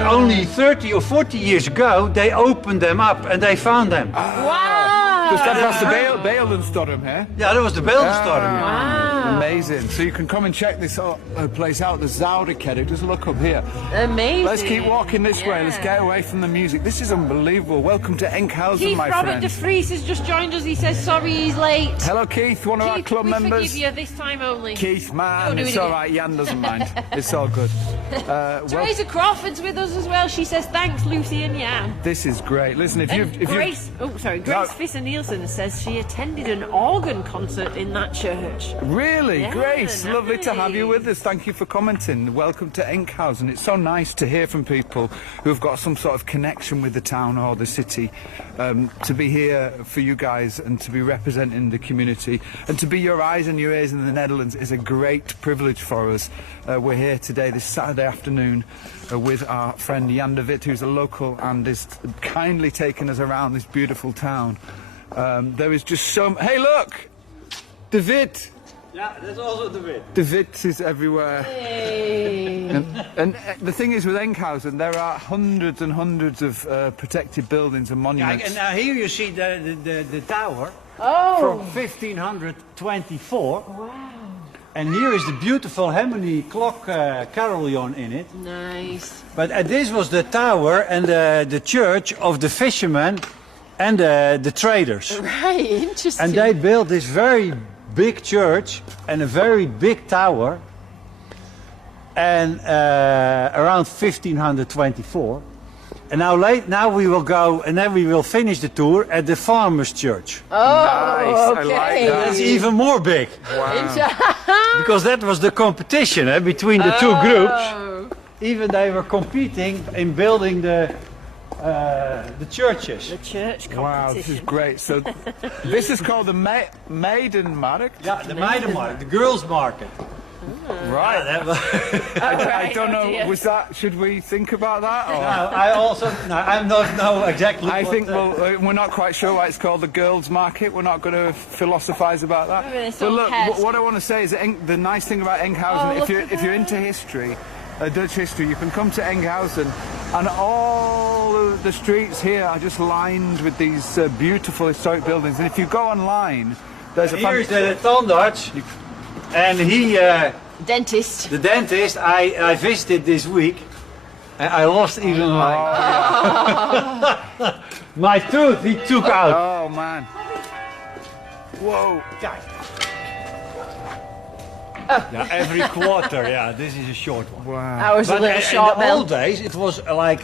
only 30 or 40 years ago, they opened them up and they found them. Wow. Dus dat was de Beeldenstorm, hè? Yeah, that was the Beeldenstorm. Wow. Amazing. So you can come and check this place out, the Zouderkerk. Just look up here. Amazing. Let's keep walking this way. Let's Yeah. get away from the music. This is unbelievable. Welcome to Enkhuizen, Keith my Robert de friend. Vries has just joined us. He says sorry he's late. Hello, Keith, one of our Keith, club we members. forgive you this time only. Keith, man, Don't do it's it all again. right. Jan doesn't mind. It's all good. Well, Teresa Crawford's with us as well. She says thanks, Lucy and Jan. this is great. Listen, if And you Grace Fisser-Nielsen says she attended an organ concert in that church. really, Yeah, Grace, lovely to have you nice. with us. Thank you for commenting. Welcome to Enkhuizen. It's so nice to hear from people who've got some sort of connection with the town or the city, to be here for you guys and to be representing the community and to be your eyes and your ears in the Netherlands is a great privilege for us. We're here today, this Saturday afternoon, with our friend Jan de Wit, who's a local and is kindly taking us around this beautiful town. There is just so... Hey, look! De Wit! Yeah, that's also the bit. De Wit is everywhere. Hey. And the thing is with Enkhuizen, there are hundreds and hundreds of protected buildings and Yeah, monuments. and now here you see the tower Oh. from 1524. Wow. And here is the beautiful Hemony clock carillon in it. Nice. But this was the tower and the church of the fishermen and the traders. Right, interesting. And they built this very big church and a very big tower. And around 1524. And now we will go and then we will finish the tour at the farmers' church. Oh, Nice, I okay. like that. That's even more big. Because that was the competition between the two groups. Even they were competing in building the churches. The church competition. Wow, this is great. So this is called the Maidenmarkt? Yeah, the Meidenmarkt, the girls' market. Right. That was, I don't know, dear. was that, should we think about that? Or? I don't know exactly. I what think, the- well, we're not quite sure why it's called the girls' market. We're not going to philosophise about that. Maybe there's But some look, pest. what I want to say is that the nice thing about Enkhuizen, Oh, look at if you're into history, Dutch history, you can come to Enkhuizen, and all of the streets here are just lined with these beautiful historic buildings. And if you go online, there's a Here's the Tandarts, and he, Dentist. the dentist, I visited this week, and I lost even my tooth. He took out. Oh man! Whoa! Yeah, every quarter. Yeah, this is a short one. Wow! That was a little in short the bell. old days, it was like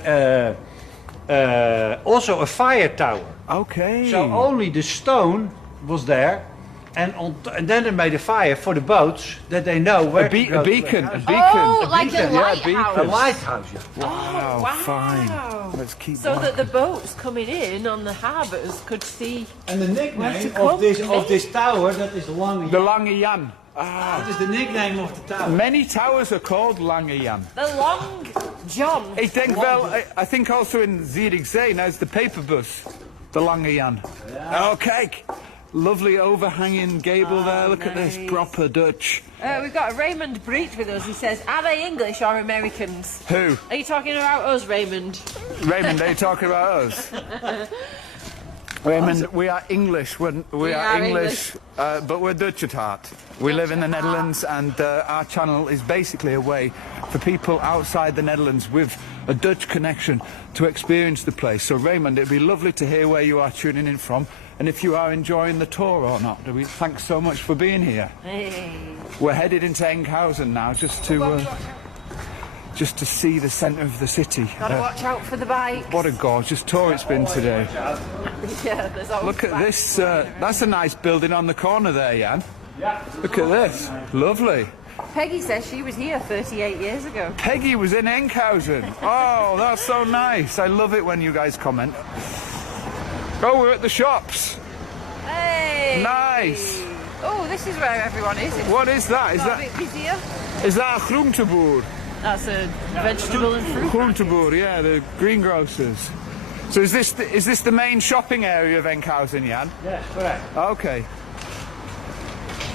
also a fire tower. Okay. So only the stone was there, and then they made a fire for the boats that they know where a beacon. to go. Oh, like beacon, a yeah, lighthouse. beacon. A lighthouse. Yeah. Wow, wow. fine. Let's keep So going. that the boats coming in on the harbours could see. And the Where's nickname the of this company? tower, that is Lange. The Lange Jan. That is the nickname of the tower. Many towers are called Lange Jan. The John. Ik denk wel, I think also in Zierikzee, now it's the paper bus. The Lange Jan. Oh, kijk. Lovely overhanging gable there. Look at this, proper Dutch. We've got Raymond Breach with us. He says, are they English or Americans? Who? Are you talking about us, Raymond? Raymond, are you talking about us? Raymond, we are English. We are English, but we're Dutch at heart. We live in the Netherlands, and our channel is basically a way for people outside the Netherlands with a Dutch connection to experience the place. So Raymond, it'd be lovely to hear where you are tuning in from, and if you are enjoying the tour or not. Thanks so much for being here. Hey. We're headed into Enkhuizen now, just to see the centre of the city. Gotta watch out for the bike. What a gorgeous tour it's been today. Yeah, there's always Look at this, that's a nice building on the corner there, Jan. Look at this, lovely. Peggy says she was here 38 years ago. Peggy was in Enkhuizen. Oh, that's so nice. I love it when you guys comment. Oh, we're at the shops. Hey! Nice. Oh, this is where everyone is. It's What is that? a bit busier. Is that a groenteboer? That's a vegetable and fruit. Groenteboer, yeah, the greengrocers. So is this the main shopping area of Enkhuizen, Jan? Yes, correct. Okay.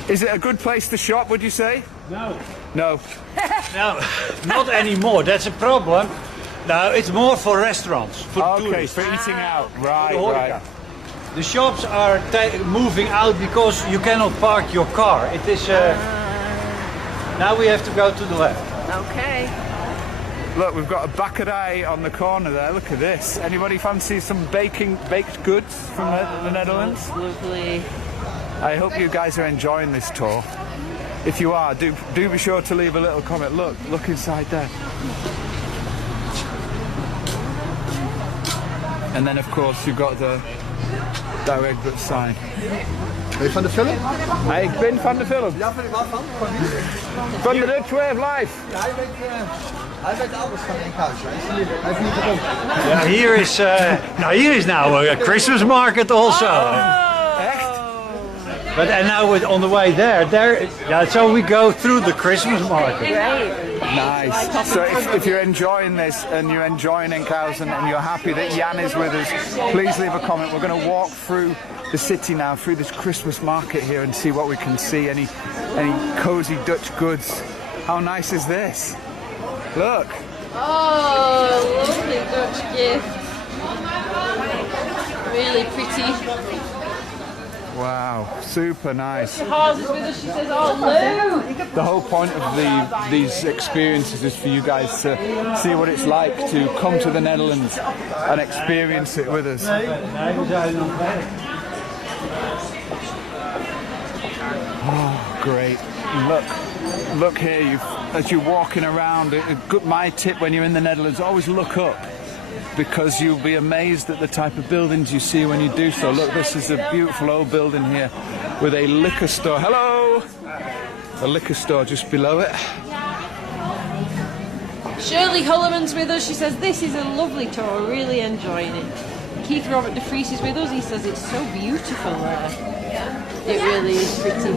Is it a good place to shop, would you say? No. No. No, not anymore. That's a problem. No, it's more for restaurants, for Okay, tourists. for eating out. Right, The horeca. right. The shops are moving out because you cannot park your car. It is. Now we have to go to the left. Okay. Look, we've got a bakery on the corner there. Look at this. Anybody fancy some baked goods from the Netherlands? Lovely. I hope you guys are enjoying this tour. If you are, do be sure to leave a little comment. Look inside there. And then, of course, you've got the direct but sign. Ben je van de film? Ik ben van de film. Ja, waarvan? Van wie? Van de Dutch Way of Life. Ja, hij weet alles van Enkhuizen. Hij heeft niet gedronken. Yeah, here is now a Christmas market also. But and now on the way there, yeah. So we go through the Christmas market. Nice. So if you're enjoying this and you're enjoying Enkhuizen and you're happy that Jan is with us, please leave a comment. We're going to walk through the city now, through this Christmas market here, and see what we can see. Any cozy Dutch goods. How nice is this? Look. Oh, lovely Dutch gift. Really pretty. Wow, super nice. Hars is with us, she says, oh, Lou! The whole point of these experiences is for you guys to see what it's like to come to the Netherlands and experience it with us. Oh, great. Look here, as you're walking around, my tip when you're in the Netherlands, always look up, because you'll be amazed at the type of buildings you see when you do so. Look, this is a beautiful old building here with a liquor store. Hello! A liquor store just below it. Shirley Hullerman's with us. She says, this is a lovely tour, really enjoying it. Keith Robert de Vries is with us. He says, it's so beautiful there. It really is pretty.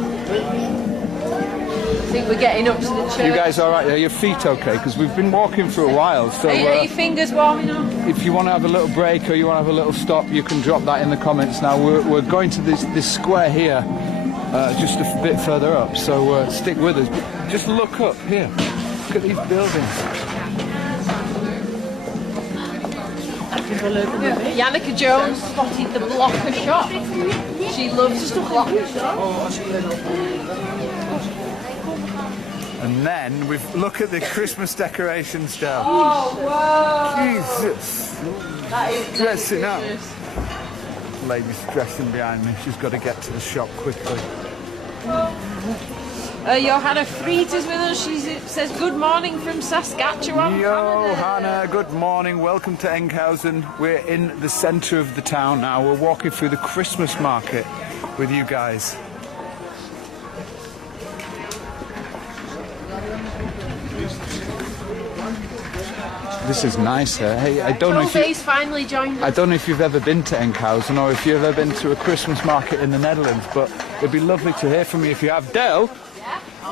I think we're getting up to the church. You guys all right? Are your feet okay? Because we've been walking for a while. So are your fingers warming up? if you want to have a little break or you want to have a little stop, you can drop that in the comments. Now we're going to this square here, just a bit further up. So stick with us. Just look up here. Look at these buildings. Janneke Jones spotted the Blocker shop. She loves the Blocker shop. And then look at the Christmas decorations down. Oh, wow. Jesus. That is Dressing up. gorgeous. Lady's dressing behind me. She's got to get to the shop quickly. Johanna Friet is with us. She says, good morning from Saskatchewan, Canada. Johanna, good morning. Welcome to Enkhuizen. We're in the centre of the town now. We're walking through the Christmas market with you guys. This is nice here. Hey, I don't know if Trollface finally joined us. I don't know if you've ever been to Enkhuizen or if you've ever been to a Christmas market in the Netherlands, but it'd be lovely to hear from you if you have. Del,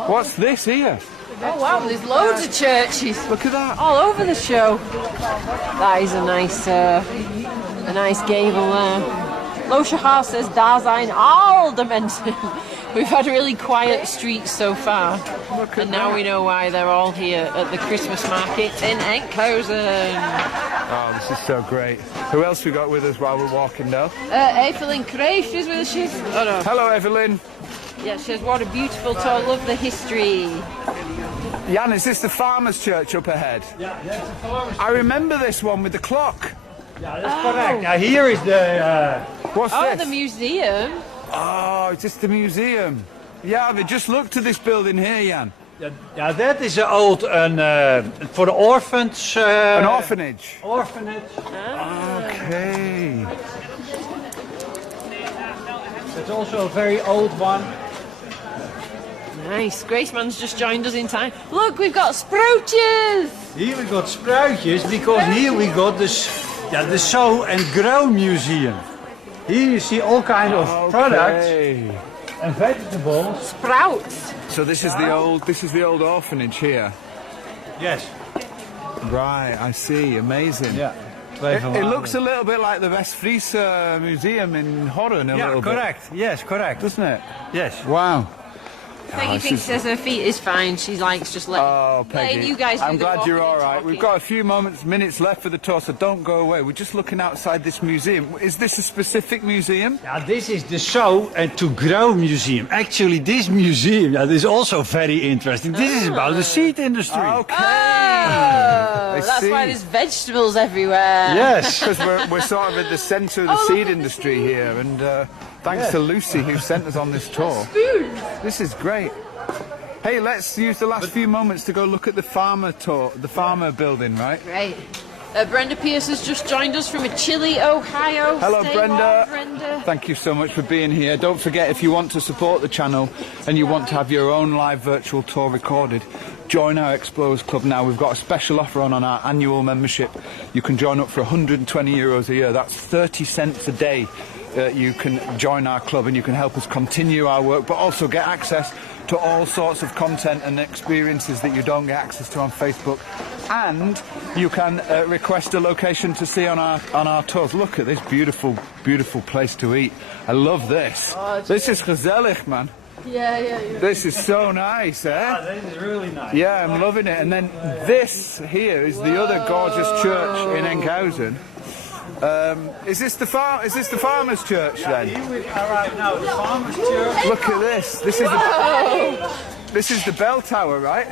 what's this here? Oh wow, there's loads of churches. Look at that. All over the show. That is a nice gable there. Losche Haas says, da zijn all the mensen. We've had really quiet streets so far, and now we know why they're all here at the Christmas market in Enkhuizen. Oh, this is so great. Who else we got with us while we're walking now? Evelyn Kreeft is with us. Oh no. Hello, Evelyn. Yeah, she says, what a beautiful tour, love the history. Jan, is this the farmer's church up ahead? Yeah, that's the farmer's. I remember this one with the clock. Yeah, that's correct. Now here is the... What's this? The museum. Oh, it's just the museum. Yeah, we just looked at this building here, Jan. yeah, that is an old... for the orphans... An orphanage. Orphanage. Okay. It's also a very old one. Nice. Graceman's just joined us in time. Look, we've got sproutjes. Here we got spruitjes because here we got the Sow and Grow Museum. Here you see all kind of products and vegetables. Sprouts. So this is the old orphanage here. Yes. Right, I see. Amazing. Yeah. It looks a little bit like the West-Fries Museum in Holland, a little bit. Correct. Yes, correct. Doesn't it? Yes. Wow. Peggy thinks says her feet is fine. She likes just letting Peggy, you guys do I'm the glad you're walking all and right. talking. We've got a few minutes left for the tour, so don't go away. We're just looking outside this museum. Is this a specific museum? Yeah, this is the Sow and to Grow Museum. Actually, this museum is also very interesting. This is about the seed industry. Okay. That's why there's vegetables everywhere. Yes. Because we're sort of at the centre of the seed industry here, and thanks to Lucy who sent us on this tour. This is great. Hey, let's use the last few moments to go look at the farmer building, right? Right. Brenda Pierce has just joined us from Chile, Ohio. Hello, Stay Brenda. warm, Brenda. Thank you so much for being here. Don't forget, if you want to support the channel and you want to have your own live virtual tour recorded, join our Explorers Club now. We've got a special offer on our annual membership. You can join up for €120 a year. That's 30 cents a day. You can join our club and you can help us continue our work, but also get access to all sorts of content and experiences that you don't get access to on Facebook. And you can request a location to see on our tours. Look at this beautiful, beautiful place to eat. I love this. This is gezellig, man. Yeah. This is so nice, eh? This is really nice. Yeah, I'm loving it. And then this here is the other gorgeous church in Enkhuizen. Is this the farmer's church then? Here we are right now, the farmer's church. Look at this. This is the bell tower, right?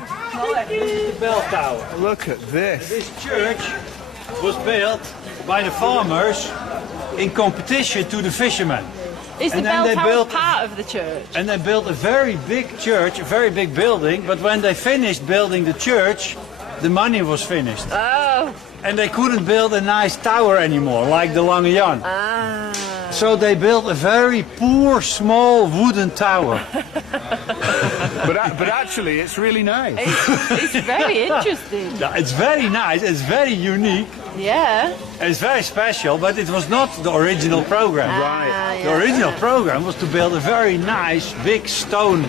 This is the bell tower. Look at this. This church was built by the farmers in competition to the fishermen. Is the And then bell they tower built- part of the church? And they built a very big church, a very big building, but when they finished building the church, the money was finished. Oh. And they couldn't build a nice tower anymore, like the Lange Jan. So they built a very poor, small wooden tower. But actually, it's really nice. It's very interesting. Yeah, it's very nice, it's very unique, Yeah. and it's very special, but it was not the original program. Right. The original program was to build a very nice, big stone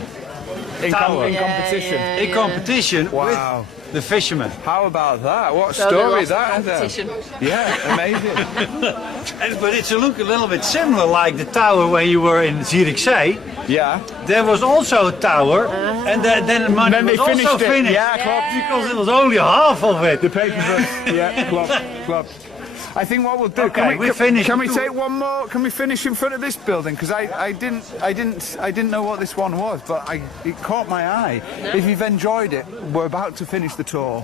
tower In competition. in competition Wow. with the fishermen. How about that? What a So there story was that competition. Yeah, amazing. But it's a look a little bit similar like the tower when you were in Zierikzee. Yeah. There was also a tower, and then the money Then they was also finished it. finished. Yeah, klopt. Because it was only half of it. The paper. Yeah, klopt. I think what we'll do. Okay, we finished. Can we take one more? Can we finish in front of this building? Because I didn't know what this one was, but it caught my eye. If you've enjoyed it, we're about to finish the tour,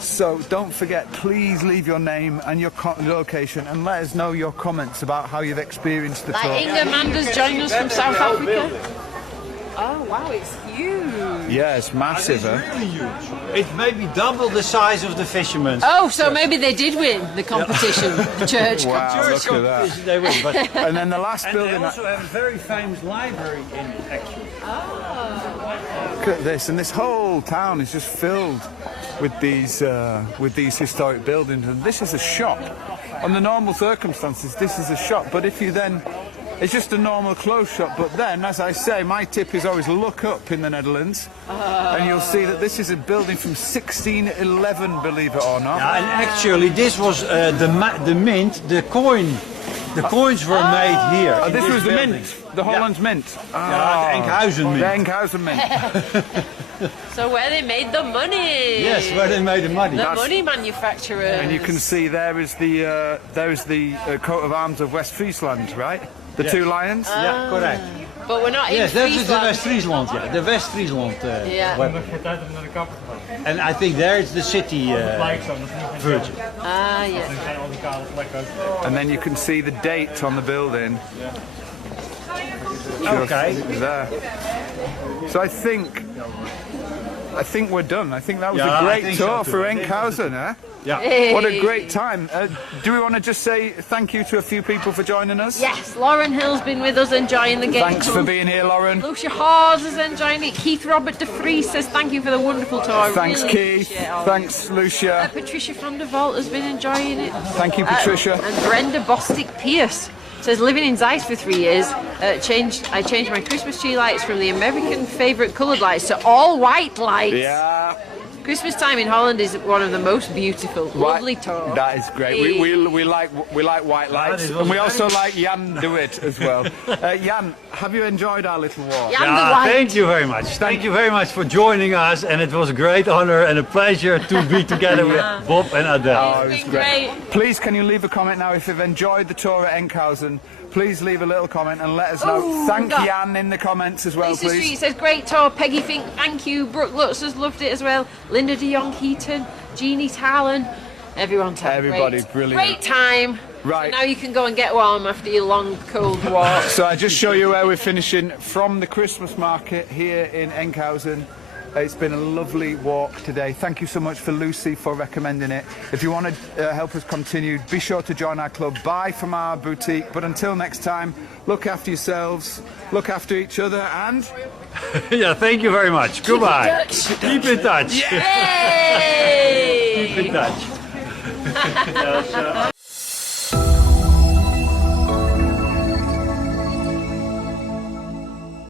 so don't forget. Please leave your name and your location, and let us know your comments about how you've experienced the tour. Like Inga Manda's joined us from South Africa. Oh wow, it's huge. Yeah, it's massive. It's really huge. It's maybe double the size of the fishermen's. Oh, so maybe they did win the competition, the church. Wow, Church look at that. competition they win, but And then the last and building. they also have a very famous library in it, actually. Look at this, and this whole town is just filled with these historic buildings. And this is a shop. Under normal circumstances, this is a shop. But if you then It's just a normal clothes shop, but then, as I say, my tip is always look up in the Netherlands, and you'll see that this is a building from 1611, believe it or not. Yeah, and actually this was the mint, the coin. The coins were made here. Oh, in this was the building. mint, the Holland mint. Yeah, the Enkhuizen mint. The Enkhuizen mint. So where they made the money. Yes, where they made the money. The money manufacturers. And you can see there is the coat of arms of West Friesland, right? The Yes. two lions. Yeah, correct. But we're not Yes, in that is the Friesland. West Friesland, yeah. The West Friesland Yeah. weapon. And I think there is the city virgin. Ah, yes. And then you can see the date on the building. Okay. Just there. So I think we're done. I think that was Yeah, a I great think tour so for too. Enkhuizen, eh? Yeah. What a great time. Do we want to just say thank you to a few people for joining us? Yes, Lauren Hill's been with us enjoying the game. Thanks for being here, Lauren. Lucia Hawes is enjoying it. Keith Robert de Vries says thank you for the wonderful tour. Thanks, Really Keith. appreciate all Thanks, Lucia. Patricia van der Vault has been enjoying it. Thank you, Patricia. And Brenda Bostick-Pierce says, living in Zeiss for 3 years, I changed my Christmas tree lights from the American favourite coloured lights to all white lights. Yeah. Christmas time in Holland is one of the most beautiful, lovely tours. That is great. We like white lights, is and we also also like Jan de Wit as well. Jan, have you enjoyed our little walk? Jan de Yeah, Wit. thank you very much. Thank you very much for joining us, and it was a great honor and a pleasure to be together with Bob and Adele. Oh, it was It's been great. great. Please, can you leave a comment now if you've enjoyed the tour at Enkhuizen? Please leave a little comment and let us know. Ooh, Thank that- Jan in the comments as well, Lisa Street please. says, great tour. Peggy Fink, thank you. Brooke Lutz has loved it as well. Linda de Jong Heaton, Jeannie Talon. Everyone's had Everybody, great, brilliant. great time. Right. So now you can go and get warm after your long, cold walk. So I just show you where we're finishing from the Christmas market here in Enkhuizen. It's been a lovely walk today. Thank you so much for Lucy for recommending it. If you want to help us continue, be sure to join our club. Buy from our boutique. But until next time, look after yourselves, look after each other, and Yeah, thank you very much. Goodbye. touch. Keep in touch. Yay! Keep in touch.